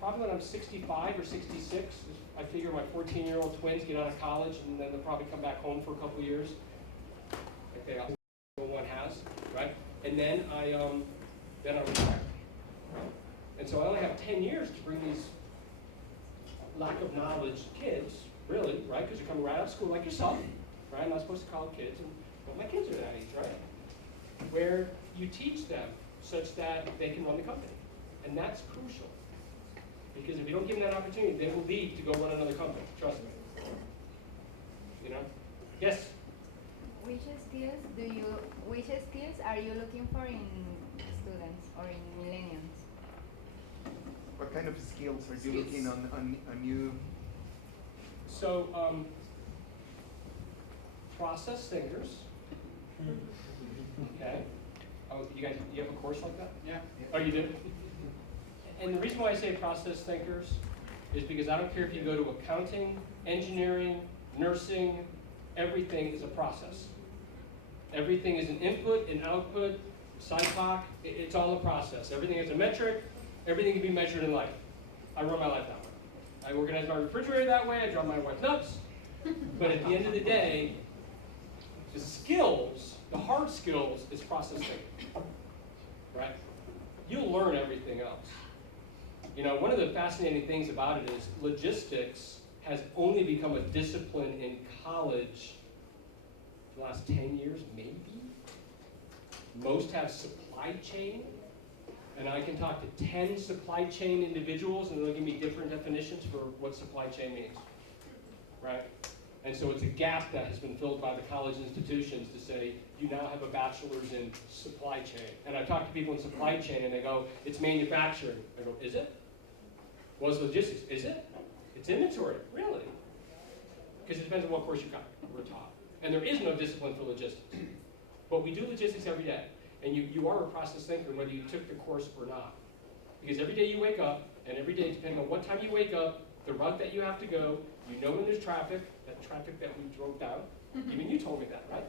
probably when I'm 65 or 66, I figure my 14-year-old twins get out of college and then they'll probably come back home for a couple years. Okay, one has, right? And then I retire. And so I only have 10 years to bring these lack of knowledge kids, really, right? Because you're coming right out of school like yourself, right? I'm not supposed to call kids, but my kids are that age, right? Where you teach them such that they can run the company. And that's crucial. Because if you don't give them that opportunity, they will leave to go run another company, trust me. You know? Yes? Which skills are you looking for in students or in millennials? What kind of skills are you looking on you? So, process thinkers. Okay. Oh, you have a course like that? Yeah. Oh, you do? And the reason why I say process thinkers is because I don't care if you go to accounting, engineering, nursing, everything is a process. Everything is an input, an output, SciPoc, it's all a process. Everything is a metric, everything can be measured in life. I run my life that way. I organize my refrigerator that way, I drive my wife nuts, but at the end of the day, the skills, the hard skills, is process thinking, right? You'll learn everything else. You know, one of the fascinating things about it is logistics has only become a discipline in college the last 10 years, maybe. Most have supply chain, and I can talk to 10 supply chain individuals and they'll give me different definitions for what supply chain means, right? And so it's a gap that has been filled by the college institutions to say, you now have a bachelor's in supply chain. And I talk to people in supply chain and they go, it's manufacturing. I go, is it? Well, it's logistics. Is it? It's inventory. Really? Because it depends on what course you got. We're taught. And there is no discipline for logistics. But we do logistics every day. And you are a process thinker whether you took the course or not. Because every day you wake up, and every day, depending on what time you wake up, the route that you have to go, you know when there's traffic, that traffic that we drove down. Even you told me that, right?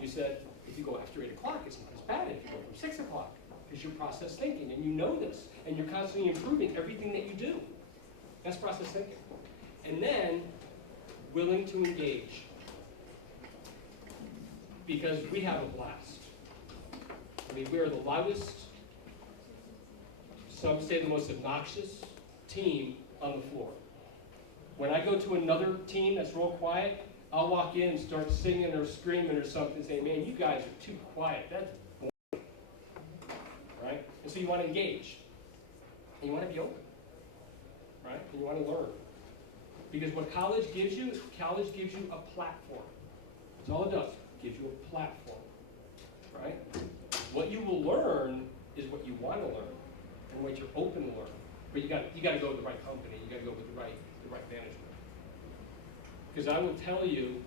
You said, if you go after 8 o'clock, it's not as bad if you go from 6 o'clock. Because you're process thinking, and you know this. And you're constantly improving everything that you do. That's process thinking. And then, willing to engage. Because we have a blast. I mean, we are the loudest, some say the most obnoxious team on the floor. When I go to another team that's real quiet, I'll walk in and start singing or screaming or something and say, man, you guys are too quiet. That's boring. Right? And so you want to engage. And you want to be open. Right? And you want to learn. Because what college gives you a platform. That's all it does. It gives you a platform. Right? What you will learn is what you want to learn and what you're open to learn. But you got to go with the right company. You got to go with the right management. Because I will tell you,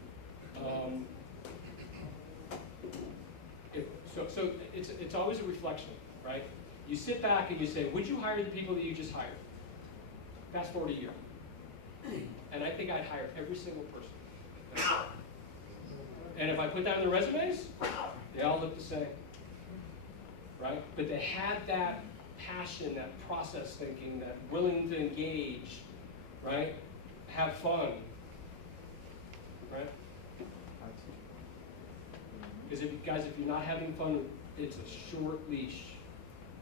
so it's always a reflection, right? You sit back and you say, would you hire the people that you just hired? Fast forward a year. And I think I'd hire every single person. And if I put that in the resumes, They all look the same, right? But they had that passion, that process thinking, that willing to engage, right? Have fun, right? Because if you're not having fun, it's a short leash.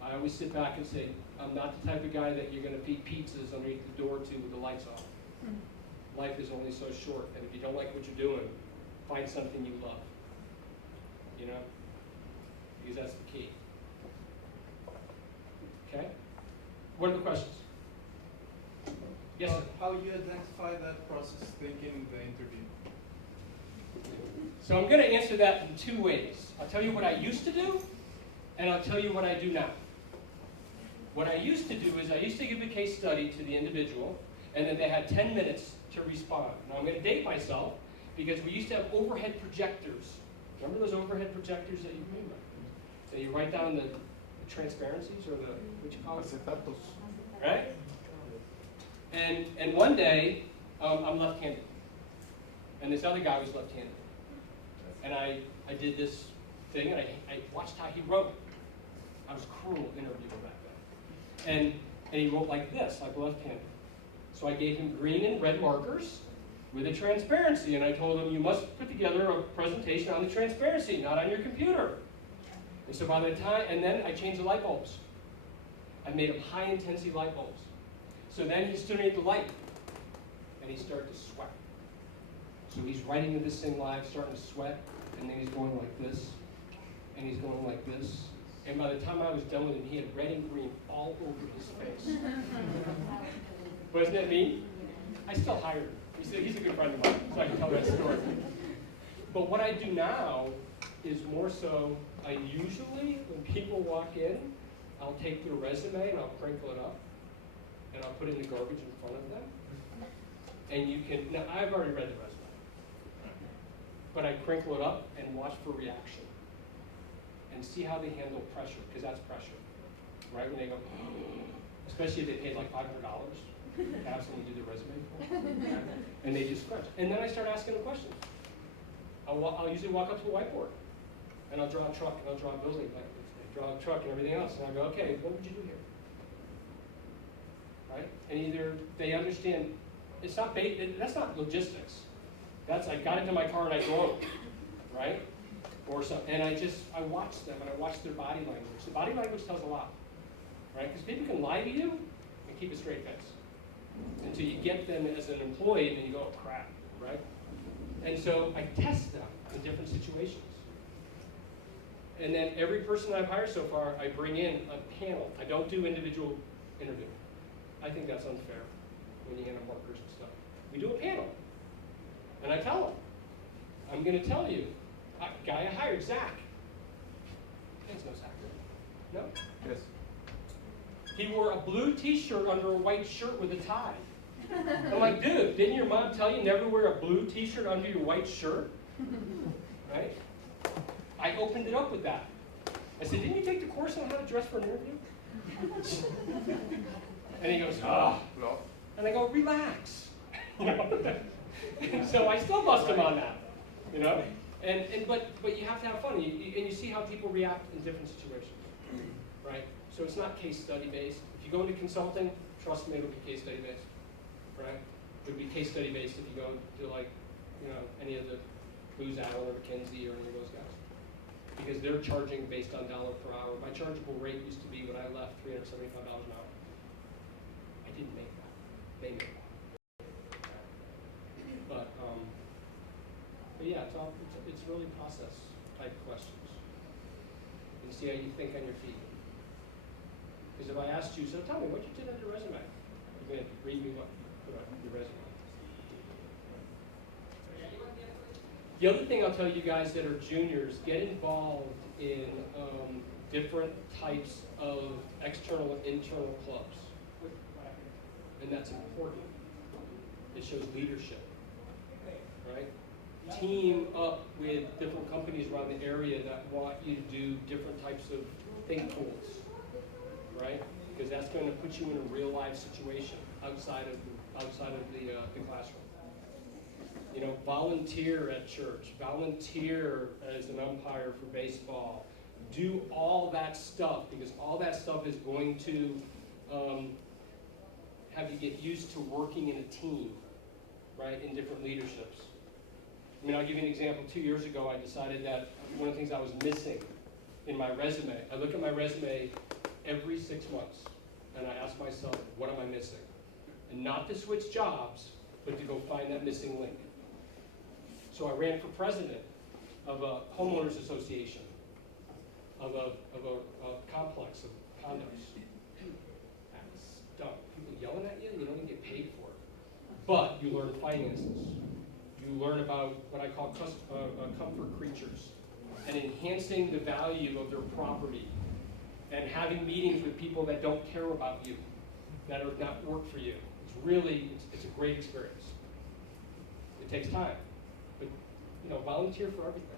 I always sit back and say, I'm not the type of guy that you're going to feed pizzas underneath the door to with the lights off. Life is only so short, and if you don't like what you're doing, find something you love. You know? Because that's the key. Okay? What are the questions? Yes, sir. How you identify that process thinking in the interview? So I'm going to answer that in two ways. I'll tell you what I used to do, and I'll tell you what I do now. What I used to do is I used to give a case study to the individual, and then they had 10 minutes to respond. Now I'm going to date myself, because we used to have overhead projectors. Remember those overhead projectors that you write down the transparencies, or the, what you call it? Acetatos. Right? And one day, I'm left-handed. And this other guy was left-handed. And I did this thing, and I watched how he wrote. I was cruel interviewing back then. And he wrote like this, like left-handed. So I gave him green and red markers with a transparency, and I told him, you must put together a presentation on the transparency, not on your computer. And so by the time, and then I changed the light bulbs. I made them high-intensity light bulbs. So then he stood underneath the light, and he started to sweat. So he's writing this thing live, starting to sweat, and then he's going like this, and he's going like this. And by the time I was done with him, he had red and green all over his face. Wasn't that mean? I still hired him. He's a good friend of mine, so I can tell that story. But what I do now is more so, I usually, when people walk in, I'll take their resume and I'll crinkle it up, and I'll put it in the garbage in front of them. And you can, now I've already read the resume, but I crinkle it up and watch for reaction. And see how they handle pressure, because that's pressure, right? When they go, especially if they paid like $500 to have someone do their resume for them, and they just crunch. And then I start asking them questions. I'll usually walk up to a whiteboard, and I'll draw a truck, and I'll draw a building, like draw a truck and everything else, and I'll go, okay, what would you do here? Right? And either they understand, it's not that's not logistics. That's I got into my car and I drove, right? Or something, and I watch them, and I watch their body language. The body language tells a lot, right? Because people can lie to you and keep a straight face until you get them as an employee, and then you go, oh, crap, right? And so I test them in different situations. And then every person I've hired so far, I bring in a panel. I don't do individual interview. I think that's unfair when you hand them markers and stuff. We do a panel, and I tell them, I'm going to tell you. Guy I hired, Zach. There's no Zach. No? Yes. He wore a blue t-shirt under a white shirt with a tie. I'm like, dude, didn't your mom tell you never wear a blue t-shirt under your white shirt? Right? I opened it up with that. I said, didn't you take the course on how to dress for an interview? And he goes, oh. No. And I go, relax. So I still bust him on that, you know? But you have to have fun, and you see how people react in different situations, right? So it's not case study based. If you go into consulting, trust me, it'll be case study based, right? It'll be case study based if you go to like, any of the Booz Allen or McKinsey or any of those guys, because they're charging based on dollar per hour. My chargeable rate used to be when I left $375 an hour. I didn't make that. They made that. But yeah, it's really process type questions. And see how you think on your feet. Because if I asked you, so tell me, what you did on your resume? You're going to read me what you put on your resume. The other thing I'll tell you guys that are juniors, get involved in different types of external and internal clubs. And that's important. It shows leadership, right? Team up with different companies around the area that want you to do different types of think pools, right? Because that's going to put you in a real life situation outside of the classroom. You know, volunteer at church, volunteer as an umpire for baseball. Do all that stuff, because all that stuff is going to have you get used to working in a team, right, in different leaderships. I mean, I'll give you an example. 2 years ago, I decided that one of the things I was missing in my resume, I look at my resume every 6 months, and I ask myself, what am I missing? And not to switch jobs, but to go find that missing link. So I ran for president of a homeowners association, of a complex of condos. That was dumb. People yelling at you, you don't even get paid for it. But you learn finances. You learn about what I call comfort creatures, and enhancing the value of their property, and having meetings with people that don't care about you, that are not work for you. It's really, it's a great experience. It takes time, but you know, volunteer for everything.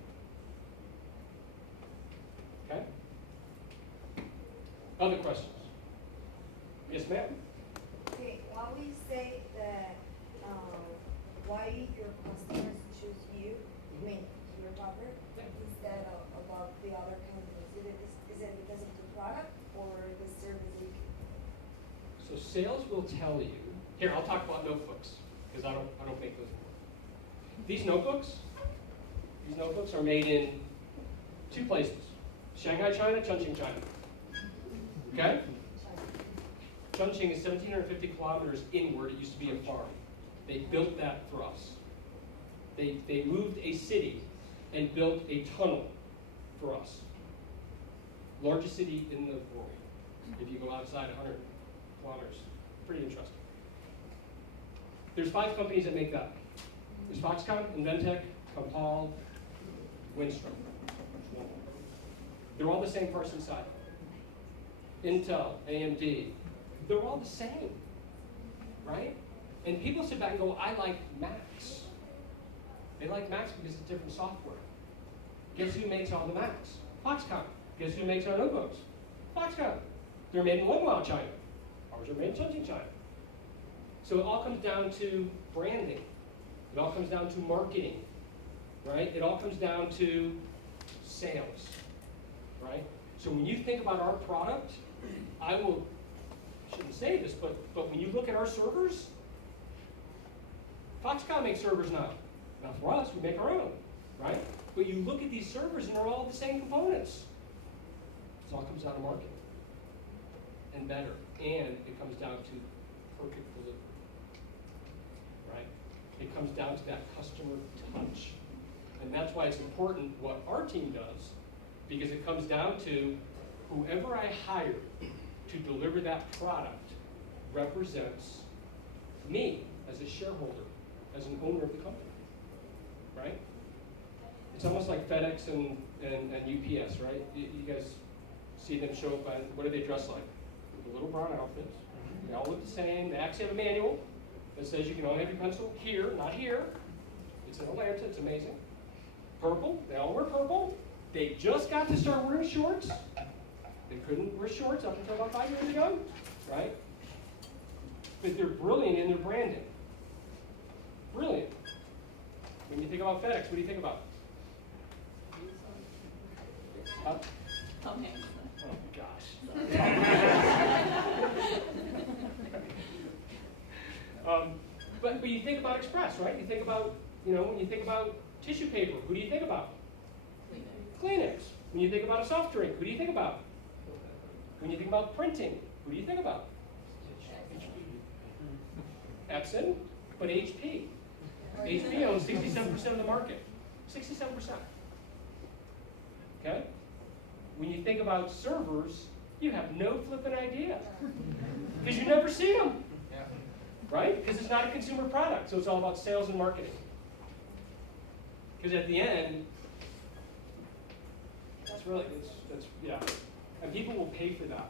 Okay? Other questions? Yes, ma'am. Okay, why we say that, why your customers choose you, I mean, your topper, instead of about the other companies? Is it because of the product or the service you give? So sales will tell you, here, I'll talk about notebooks, because I don't make those anymore. These notebooks are made in 2 places, Shanghai, China, Chongqing, China. Okay? Chongqing is 1,750 kilometers inward. It used to be a farm. They built that for us. They moved a city and built a tunnel for us. Largest city in the world. If you go outside 100 kilometers. Pretty interesting. There's 5 companies that make that. There's Foxconn, Inventec, Compal, Windstrom. They're all the same parts inside. Intel, AMD, they're all the same, right? And people sit back and go, I like Macs. They like Macs because it's different software. Guess who makes all the Macs? Foxconn. Guess who makes our notebooks? Foxconn. They're made in Longmont, China. Ours are made in Chongqing, China. So it all comes down to branding. It all comes down to marketing, right? It all comes down to sales, right? So when you think about our product, I shouldn't say this, but when you look at our servers, Foxconn makes servers now. Not for us, we make our own, right? But you look at these servers and they're all the same components. It all comes down to marketing and better. And it comes down to perfect delivery, right? It comes down to that customer touch. And that's why it's important what our team does, because it comes down to whoever I hire to deliver that product represents me as a shareholder, as an owner of the company, right? It's almost like FedEx and UPS, right? You guys see them show up on, what do they dress like? The little brown outfits. They all look the same. They actually have a manual that says you can only have your pencil here, not here. It's in Atlanta, it's amazing. Purple, they all wear purple. They just got to start wearing shorts. They couldn't wear shorts up until about 5 years ago, right? But they're brilliant in their branding. Brilliant. When you think about FedEx, what do you think about? Huh? Tom Hanks. Oh gosh. But you think about Express, right? You think about, when you think about tissue paper, who do you think about? Kleenex. When you think about a soft drink, who do you think about? When you think about printing, who do you think about? Epson, but HP. HP owns 67% of the market. 67%. Okay? When you think about servers, you have no flipping idea. Because you never see them. Right? Because it's not a consumer product, so it's all about sales and marketing. Because at the end, that's yeah. And people will pay for that.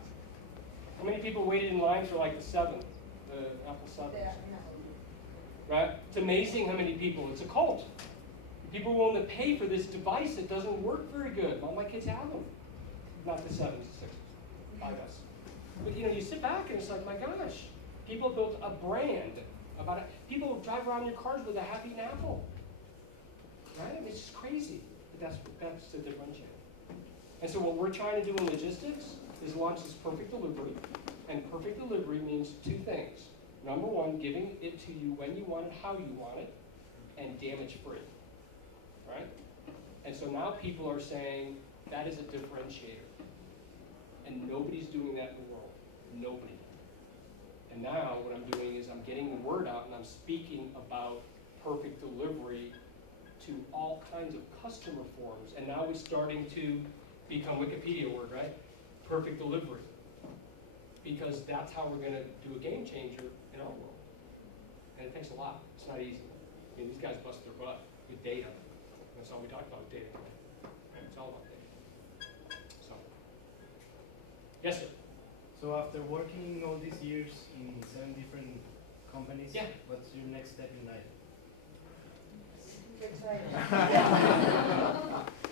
How many people waited in line for like the 7, the Apple 7? Right? It's amazing how many people. It's a cult. People are willing to pay for this device that doesn't work very good. All my kids have them. Not the 7s, the 6s, 5S. But you sit back and it's like, my gosh, people built a brand about it. People drive around in your cars with a half-eaten apple. right? I mean, it's just crazy, but that's the differentiator. And so what we're trying to do in logistics is launch this perfect delivery, and perfect delivery means two things. Number one, giving it to you when you want it, how you want it, and damage-free, right? And so now people are saying that is a differentiator. And nobody's doing that in the world. Nobody. And now what I'm doing is I'm getting the word out and I'm speaking about perfect delivery to all kinds of customer forums. And now it's starting to become Wikipedia word, right? Perfect delivery. Because that's how we're going to do a game changer in our world. And it takes a lot. It's not easy. I mean, these guys bust their butt with data. That's all we talk about, data. It's all about data. So, yes, sir. So after working all these years in 7 different companies, Yeah. what's your next step in life?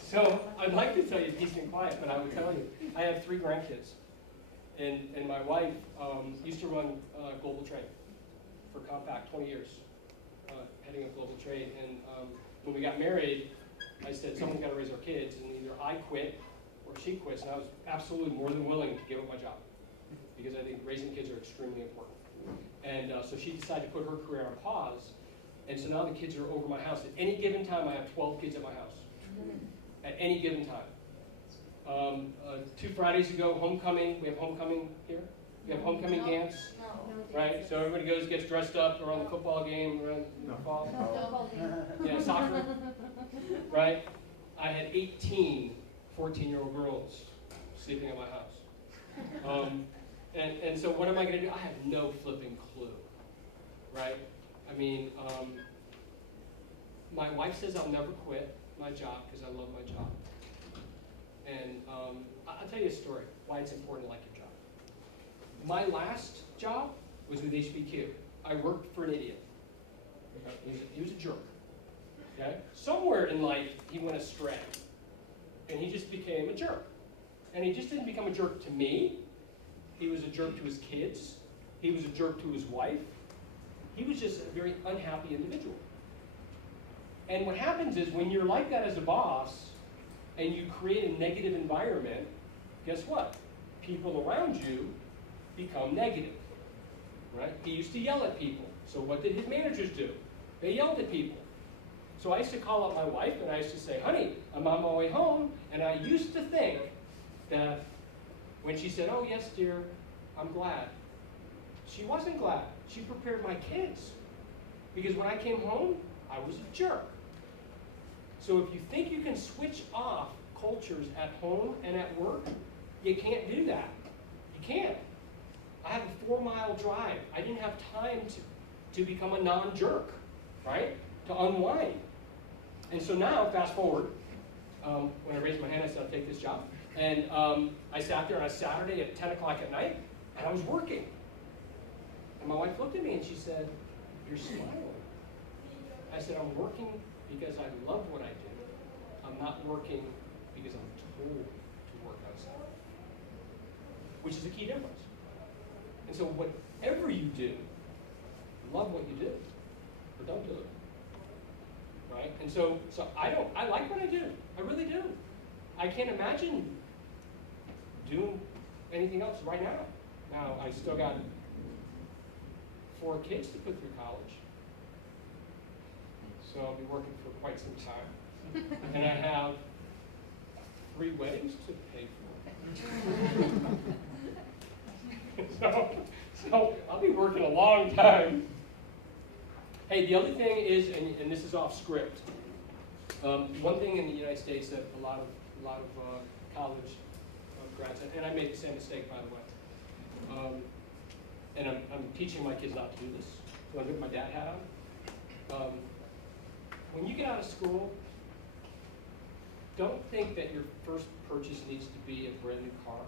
So I'd like to tell you peace and quiet, but I would tell you, I have 3 grandkids. And my wife used to run global trade for Compaq 20 years, heading up global trade. And when we got married, I said, someone's got to raise our kids, and either I quit or she quits. And I was absolutely more than willing to give up my job because I think raising kids are extremely important. And so she decided to put her career on pause. And so now the kids are over my house. At any given time, I have 12 kids at my house. At any given time. 2 Fridays ago, homecoming. We have homecoming here. We have homecoming dance, right? So everybody goes, gets dressed up around the football game, around the fall. Yeah, soccer, right? I had 18 14-year-old girls sleeping at my house. And so what am I going to do? I have no flipping clue, right? I mean, my wife says I'll never quit my job because I love my job. And I'll tell you a story, why it's important to like your job. My last job was with HBQ. I worked for an idiot. He was a jerk. Okay? Somewhere in life, he went astray. And he just became a jerk. And he just didn't become a jerk to me. He was a jerk to his kids. He was a jerk to his wife. He was just a very unhappy individual. And what happens is when you're like that as a boss and you create a negative environment, guess what? People around you become negative, right? He used to yell at people. So what did his managers do? They yelled at people. So I used to call up my wife and I used to say, honey, I'm on my way home. And I used to think that when she said, oh yes, dear, I'm glad. She wasn't glad. She prepared my kids. Because when I came home, I was a jerk. So if you think you can switch off cultures at home and at work, you can't do that. You can't. I have a 4-mile drive. I didn't have time to become a non-jerk, right? To unwind. And so now, fast forward, when I raised my hand, I said, I'll take this job. And I sat there on a Saturday at 10 o'clock at night, and I was working. And my wife looked at me and she said, you're smiling. I said, I'm working because I love what I do. I'm not working because I'm told to work on something. Which is a key difference. And so whatever you do, love what you do, or don't do it. Right? And so I like what I do. I really do. I can't imagine doing anything else right now. Now, I still got 4 kids to put through college. So I'll be working for quite some time. And I have 3 weddings to pay for. so I'll be working a long time. Hey, the other thing is, and this is off script, one thing in the United States that a lot of college grads, and I made the same mistake, by the way, and I'm teaching my kids not to do this, so I put my dad hat on. When you get out of school, don't think that your first purchase needs to be a brand new car,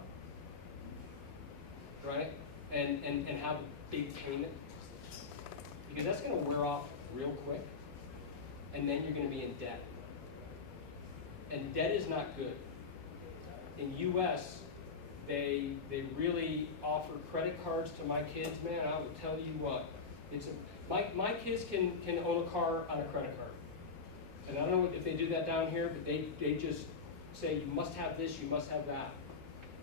right? And have a big payment, because that's going to wear off real quick, and then you're going to be in debt. And debt is not good. In U.S., they really offer credit cards to my kids. Man, I will tell you what, my kids can own a car on a credit card. And I don't know if they do that down here, but they just say you must have this, you must have that.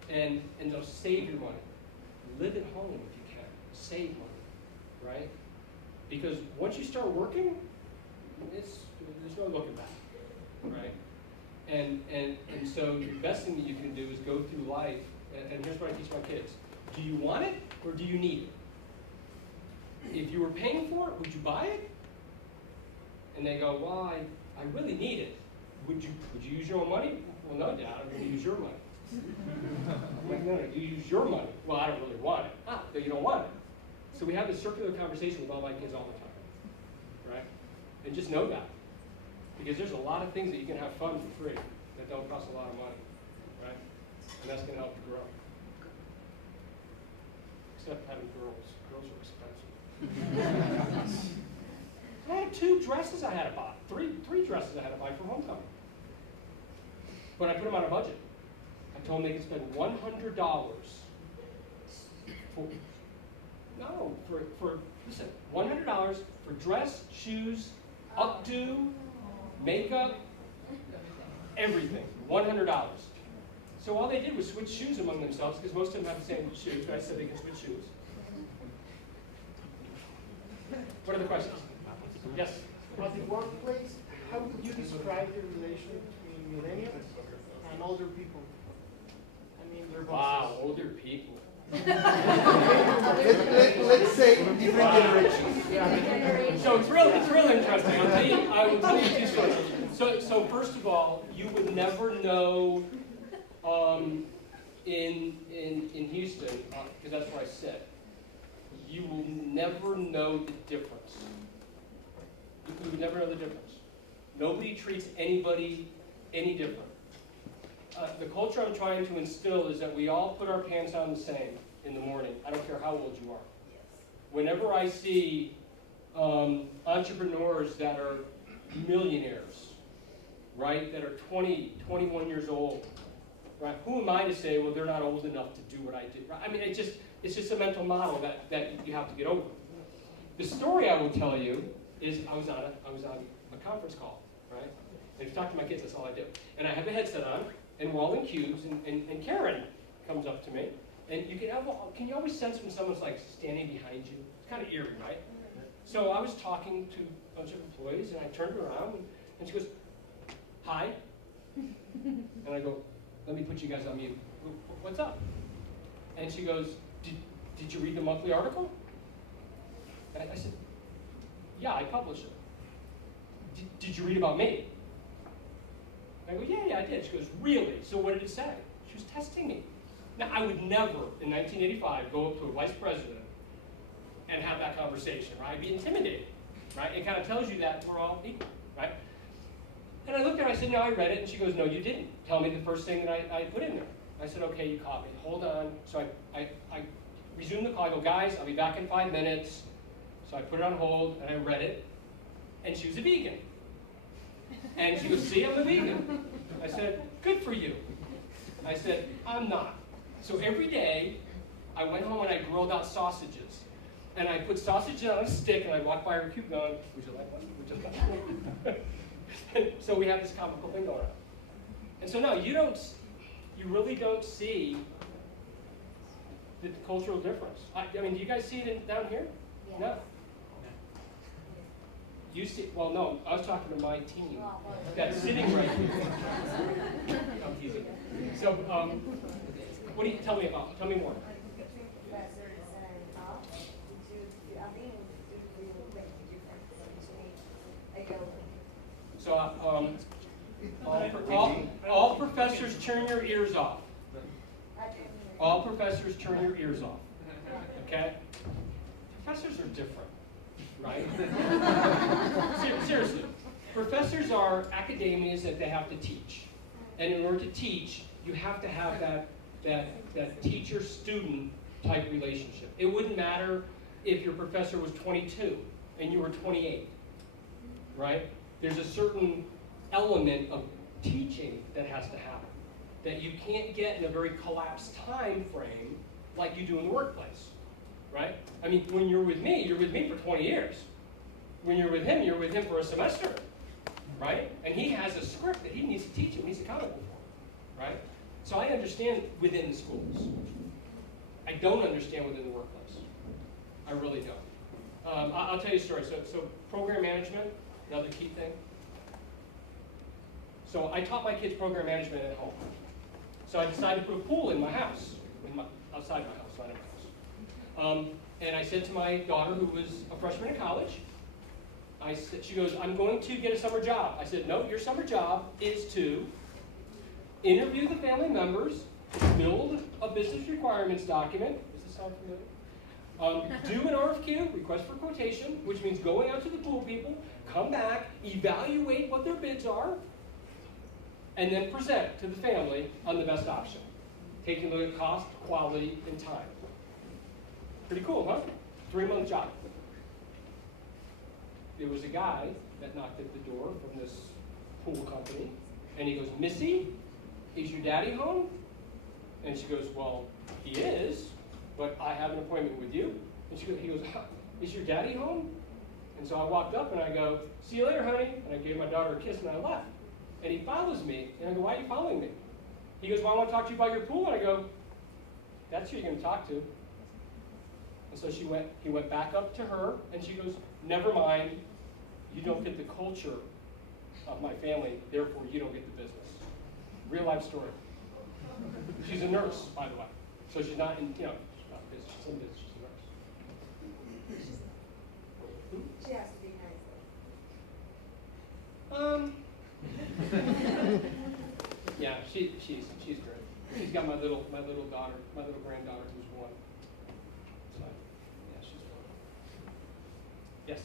And they'll save your money. Live at home if you can. Save money, right? Because once you start working, there's no looking back, right? And so the best thing that you can do is go through life, and here's what I teach my kids. Do you want it or do you need it? If you were paying for it, would you buy it? And they go, well, I really need it. Would you use your own money? Well, no, Dad, I'm going to use your money. I'm like, no, you use your money. Well, I don't really want it. No, you don't want it. So we have this circular conversation with all my kids all the time, right? And just know that. Because there's a lot of things that you can have fun for free that don't cost a lot of money, right? And that's going to help you grow. Except having girls. Girls are expensive. I had 2 dresses I had to buy. 3 dresses I had to buy for homecoming. But I put them on a budget. I told them they could spend $100 listen, $100 for dress, shoes, updo, makeup, everything. $100. So all they did was switch shoes among themselves because most of them have the same shoes. But I said they could switch shoes. What are the questions? Yes? At the workplace, how would you describe the relation between millennials and older people? I mean, their Wow, bosses. older people. Let's say different generations. So it's real interesting. I will tell you 2 stories. So first of all, you would never know in Houston, because that's where I sit, you will never know the difference. You would never know the difference. Nobody treats anybody any different. The culture I'm trying to instill is that we all put our pants on the same in the morning. I don't care how old you are. Whenever I see entrepreneurs that are millionaires, right, that are 20, 21 years old, right, who am I to say, well, they're not old enough to do what I do? Right? I mean, it's just a mental model that you have to get over. The story I will tell you is I was on a conference call, right? And if you talk to my kids, that's all I do. And I have a headset on, and we're all in cubes, and Karen comes up to me, and can you always sense when someone's like standing behind you? It's kind of eerie, right? So I was talking to a bunch of employees, and I turned around, and she goes, hi. And I go, let me put you guys on mute. What's up? And she goes, did you read the monthly article? And I said, yeah, I published it. Did you read about me? I go, yeah, I did. She goes, really? So what did it say? She was testing me. Now, I would never, in 1985, go up to a vice president and have that conversation, right? I'd be intimidated, right? It kind of tells you that we're all equal, right? And I looked at her, I said, no, I read it. And she goes, no, you didn't. Tell me the first thing that I put in there. I said, okay, you caught me. Hold on. So I resumed the call. I go, guys, I'll be back in 5 minutes. So I put it on hold, and I read it. And she was a vegan. And she goes, see, I'm a vegan. I said, good for you. I said, I'm not. So every day, I went home and I grilled out sausages. And I put sausages on a stick, and I walked by her cube going, would you like one? Would you like one? So we have this comical thing going on. And so no, you really don't see the cultural difference. I mean, do you guys see it down here? Yeah. No. You see, well, no, I was talking to my team that's sitting right here. I'm teasing. So, what do you tell me about? Tell me more. Professors and I think it will make a difference between So, all professors, turn your ears off. All professors, turn your ears off. Okay? Professors are different. Right? Seriously. Professors are academias that they have to teach. And in order to teach, you have to have that teacher-student type relationship. It wouldn't matter if your professor was 22 and you were 28. Right? There's a certain element of teaching that has to happen that you can't get in a very collapsed time frame like you do in the workplace. Right? I mean, when you're with me for 20 years. When you're with him for a semester. right? And he has a script that he needs to teach him, he's accountable for, right? So I understand within the schools. I don't understand within the workplace. I really don't. I'll tell you a story. So program management, another key thing. So I taught my kids program management at home. So I decided to put a pool in my house, outside my house, not in my house. And I said to my daughter, who was a freshman in college, she goes, I'm going to get a summer job. I said, no, your summer job is to interview the family members, build a business requirements document. Does this sound familiar? Do an RFQ, request for quotation, which means going out to the pool people, come back, evaluate what their bids are, and then present to the family on the best option, taking a look at cost, quality, and time. Pretty cool, huh? 3-month job. There was a guy that knocked at the door from this pool company, and he goes, Missy, is your daddy home? And she goes, well, he is, but I have an appointment with you. And he goes, is your daddy home? And so I walked up and I go, see you later, honey. And I gave my daughter a kiss and I left. And he follows me, and I go, why are you following me? He goes, well, I want to talk to you about your pool. And I go, that's who you're going to talk to. And so he went back up to her, and she goes, never mind, you don't fit the culture of my family, therefore you don't get the business. Real life story. She's a nurse, by the way. So she's not in, she's not in business, she's in business, she's a nurse. She has to be nice. Yeah, she's great. She's got my little daughter, my little granddaughter who's 1. So yeah, she's fun. Yes.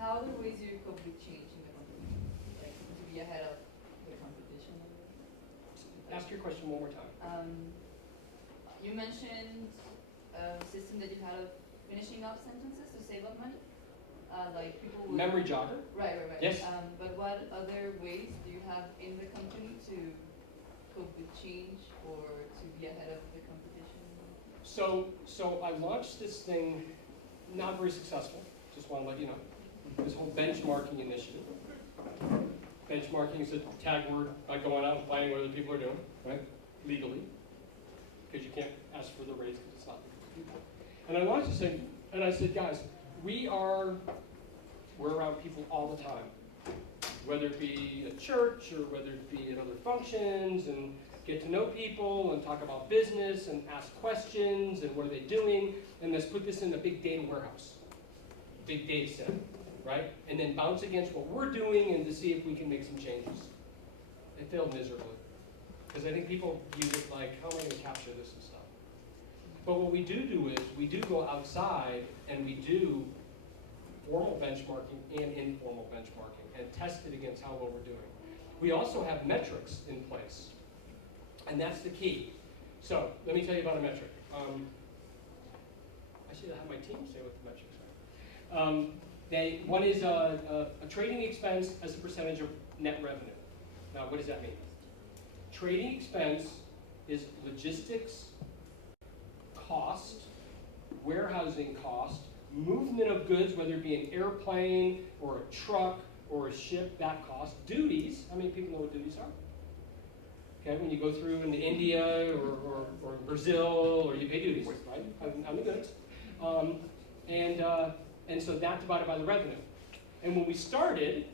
How are the ways you cope with change in the company? Like to be ahead of the competition? Ask your question one more time. You mentioned a system that you had of finishing up sentences to save up money. Like people would, Memory jogger. Right. Yes. But what other ways do you have in the company to cope with change or to be ahead of the competition? So I launched this thing, not very successful. Just want to let you know. This whole benchmarking initiative. Benchmarking is a tag word by going out and finding what other people are doing, right? Legally. Because you can't ask for the raise because it's not legal for people. And I launched this thing, and I said, guys, we're around people all the time. Whether it be at church or whether it be at other functions, and get to know people and talk about business and ask questions and what are they doing, and let's put this in a big data warehouse, big data set, right? And then bounce against what we're doing and to see if we can make some changes. It failed miserably. Because I think people view it like, how am I going to capture this and stuff? But what we do is we do go outside and we do formal benchmarking and informal benchmarking and test it against how well we're doing. We also have metrics in place. And that's the key. So let me tell you about a metric. I should have my team say what the metrics are. One is a trading expense as a percentage of net revenue. Now, what does that mean? Trading expense is logistics cost, warehousing cost, movement of goods, whether it be an airplane or a truck or a ship, that cost. Duties, how many people know what duties are? Okay, when you go through into India or Brazil, or you pay duties, right, on the goods. And so that divided by the revenue. And when we started,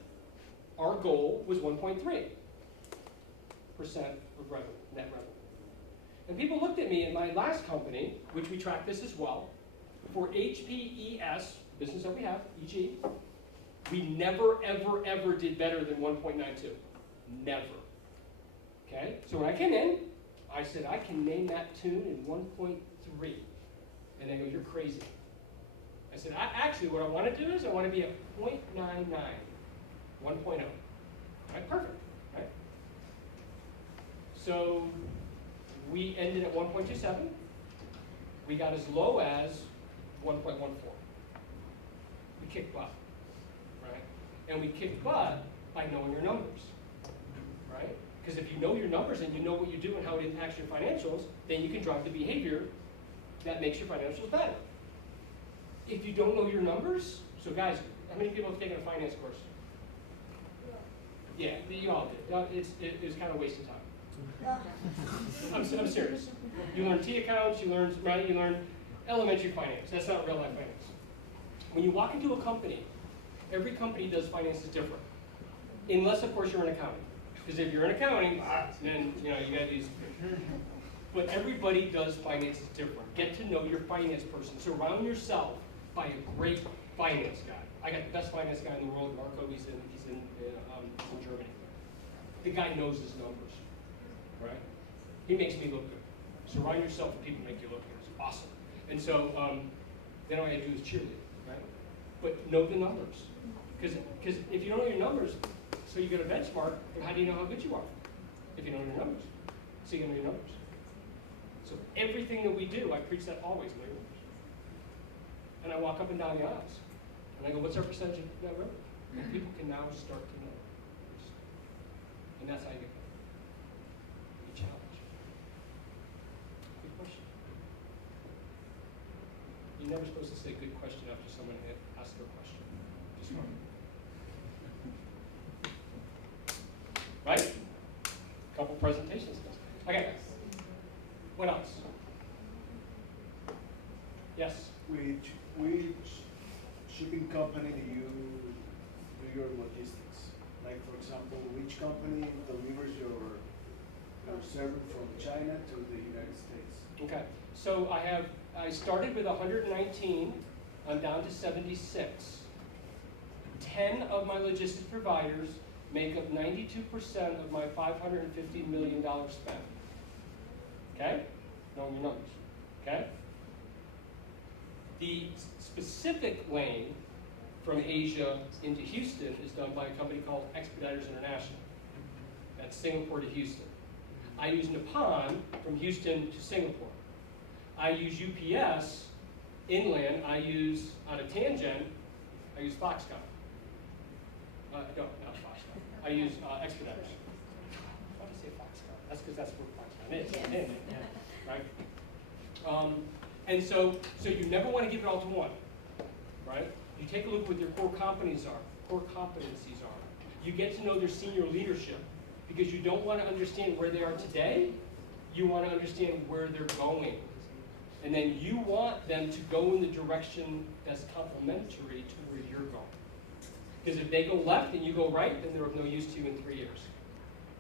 our goal was 1.3% of revenue, net revenue. And people looked at me in my last company, which we track this as well, for HPES, business that we have, EG, we never, ever, ever did better than 1.92. Never. Okay? So when I came in, I said, I can name that tune in 1.3. And they go, you're crazy. I said, actually, what I want to do is I want to be at 0.99, 1.0. All right, perfect. Right? So we ended at 1.27. We got as low as 1.14. We kicked butt, right? And we kicked butt by knowing your numbers, right? Because if you know your numbers and you know what you do and how it impacts your financials, then you can drive the behavior that makes your financials better. If you don't know your numbers, so guys, how many people have taken a finance course? Yeah, you all did. It's kind of a waste of time. Uh, I'm serious. You learn T accounts, you learn elementary finance. That's not real life finance. When you walk into a company, every company does finances different. Unless, of course, you're in accounting. Because if you're in accounting, then you got these. But everybody does finances different. Get to know your finance person. Surround yourself by a great finance guy. I got the best finance guy in the world, Marco. He's in Germany. The guy knows his numbers, right? He makes me look good. Surround yourself with people who make you look good. It's awesome. And so then all you have to do is cheerlead, right? But know the numbers, because if you don't know your numbers, so you get a benchmark. But how do you know how good you are if you don't know your numbers? So you know your numbers. So everything that we do, I preach that always, know your numbers. And I walk up and down the aisles, and I go, "What's our percentage of net revenue?" And people can now start to know. And that's how you get better. You challenge. Good question. You're never supposed to say good question after someone asks a question. Just one. Right? Couple presentations. Okay. What else? Yes? Which shipping company do you do your logistics? Like, for example, which company delivers your server from China to the United States? Okay. So I started with 119. I'm down to 76. 10 of my logistics providers make up 92% of my $550 million spend. Okay? Knowing your numbers. Okay? The specific lane from Asia into Houston is done by a company called Expeditors International. That's Singapore to Houston. I use Nippon from Houston to Singapore. I use UPS inland. I use out of Tangent. I use Foxconn. No, not Foxconn. I use Expeditors. Why did I say Foxconn? That's because that's where Foxconn is. Right? And so you never want to give it all to one, right? You take a look at what their core competencies are. You get to know their senior leadership, because you don't want to understand where they are today. You want to understand where they're going. And then you want them to go in the direction that's complementary to where you're going. Because if they go left and you go right, then they're of no use to you in 3 years,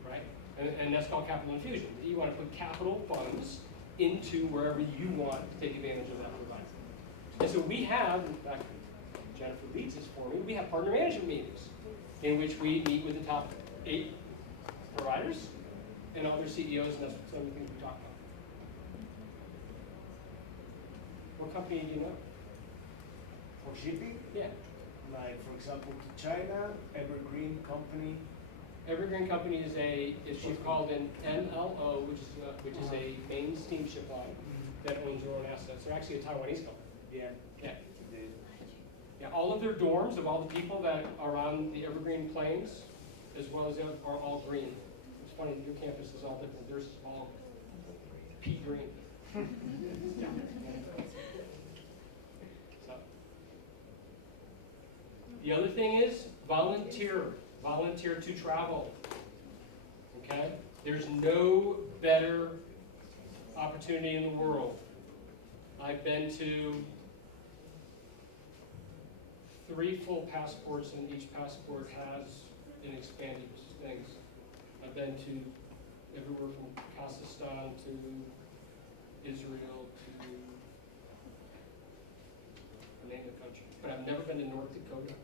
right? And that's called capital infusion. You want to put capital funds into wherever you want to take advantage of that provider. And so we have, in fact, Jennifer leads this for me, we have partner management meetings in which we meet with the top 8 providers and other CEOs, and that's some of the things we talk about. What company do you know? For shipping? Yeah. Like, for example, to China, Evergreen Company. Evergreen Company is she's called an MLO, which is a main steamship line that owns their own assets. They're actually a Taiwanese company. Yeah. Yeah. Yeah, all of their dorms of all the people that are on the Evergreen planes, as well as are all green. It's funny, your campus is all different. Theirs is all pea green. Yeah. So. The other thing is volunteer to travel. Okay? There's no better opportunity in the world. I've been to 3 full passports, and each passport has an expanded things. I've been to everywhere from Kazakhstan to Israel to name the country. But I've never been to North Dakota.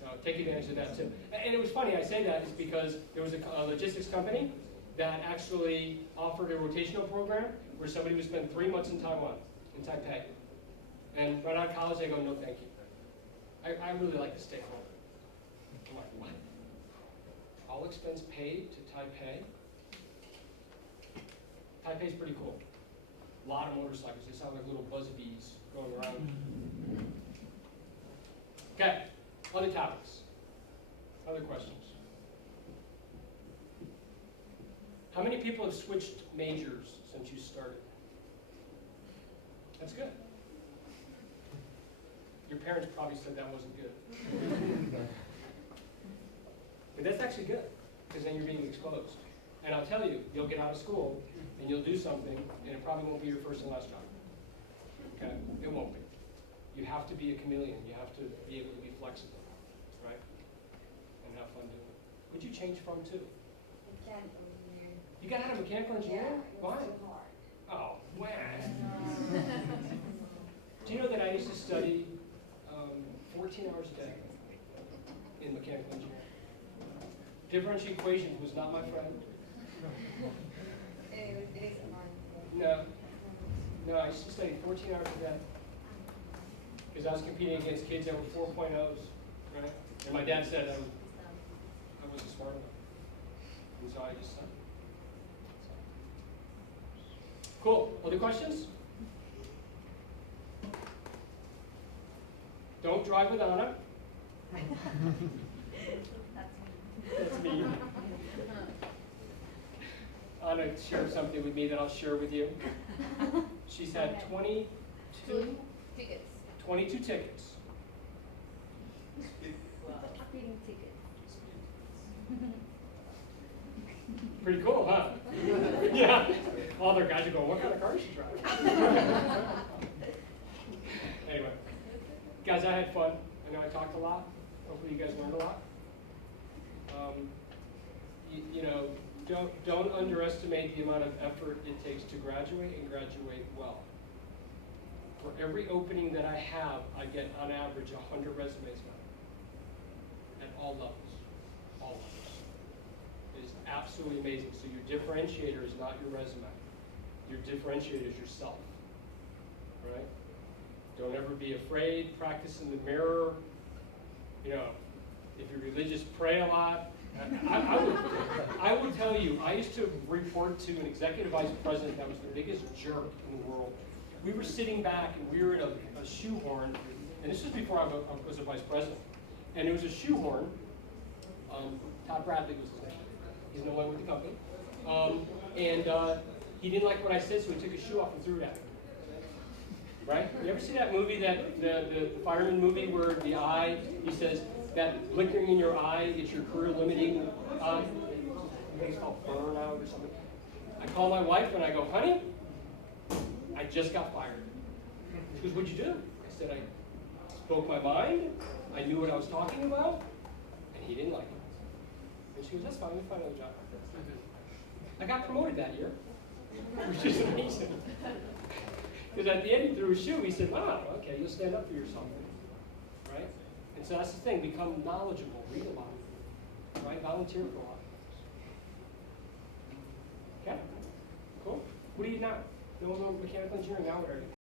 So take advantage of that too. And it was funny, I say that is because there was a logistics company that actually offered a rotational program where somebody would spend 3 months in Taiwan, in Taipei. And right out of college, they go, no thank you. I really like to stay home. I'm like, what? All expense paid to Taipei? Taipei's pretty cool. A lot of motorcycles, they sound like little buzz bees going around. Okay, other topics. Other questions? How many people have switched majors since you started? That's good. You're parents probably said that wasn't good. But that's actually good, because then you're being exposed. And I'll tell you, you'll get out of school, and you'll do something, and it probably won't be your first and last job. Okay? It won't be. You have to be a chameleon. You have to be able to be flexible, right? And have fun doing it. What'd you change from to? Mechanical engineering. You got out of mechanical engineering? Yeah, it Why? was so hard. Oh, wow. Do you know that I used to study 14 hours a day in mechanical engineering? Differential equations was not my friend. It is hard. No, I used to study 14 hours a day. Because I was competing against kids that were 4.0s, right? And my dad said I wasn't smart enough. And so I just studied. Cool. Other questions? Don't drive with Anna. That's me. Anna shared something with me that I'll share with you. She's had 22 Tickets. 22 tickets. Speeding ticket. Pretty cool, huh? Yeah. All other guys are going, what kind of car is she driving? Anyway, guys, I had fun. I know I talked a lot. Hopefully you guys learned a lot. You know, don't underestimate the amount of effort it takes to graduate and graduate well. For every opening that I have, I get on average 100 resumes back at all levels. All levels. It is absolutely amazing. So your differentiator is not your resume. Your differentiator is yourself. Right? Don't ever be afraid. Practice in the mirror. You know, if you're religious, pray a lot. I would tell you, I used to report to an executive vice president that was the biggest jerk in the world. We were sitting back and we were in a shoehorn, and this was before I was a vice president. And it was a shoehorn. Todd Bradley was his name. He's no longer with the company. He didn't like what I said, so he took his shoe off and threw it at me. Right? You ever see that movie, the fireman movie, where the eye, he says, that blinkering in your eye is your career limiting eye? I think it's called burnout or something. I call my wife and I go, honey, I just got fired. She goes, what'd you do? I said, I spoke my mind, I knew what I was talking about, and he didn't like it. And she goes, that's fine, we'll find another job. I got promoted that year, which is amazing. Because at the end he threw his shoe, he said, wow, okay, you'll stand up for yourself. Right? And so that's the thing, become knowledgeable, read a lot, right? Volunteer for a lot. Okay? Cool. What are you now? No mechanical engineering, now what are you?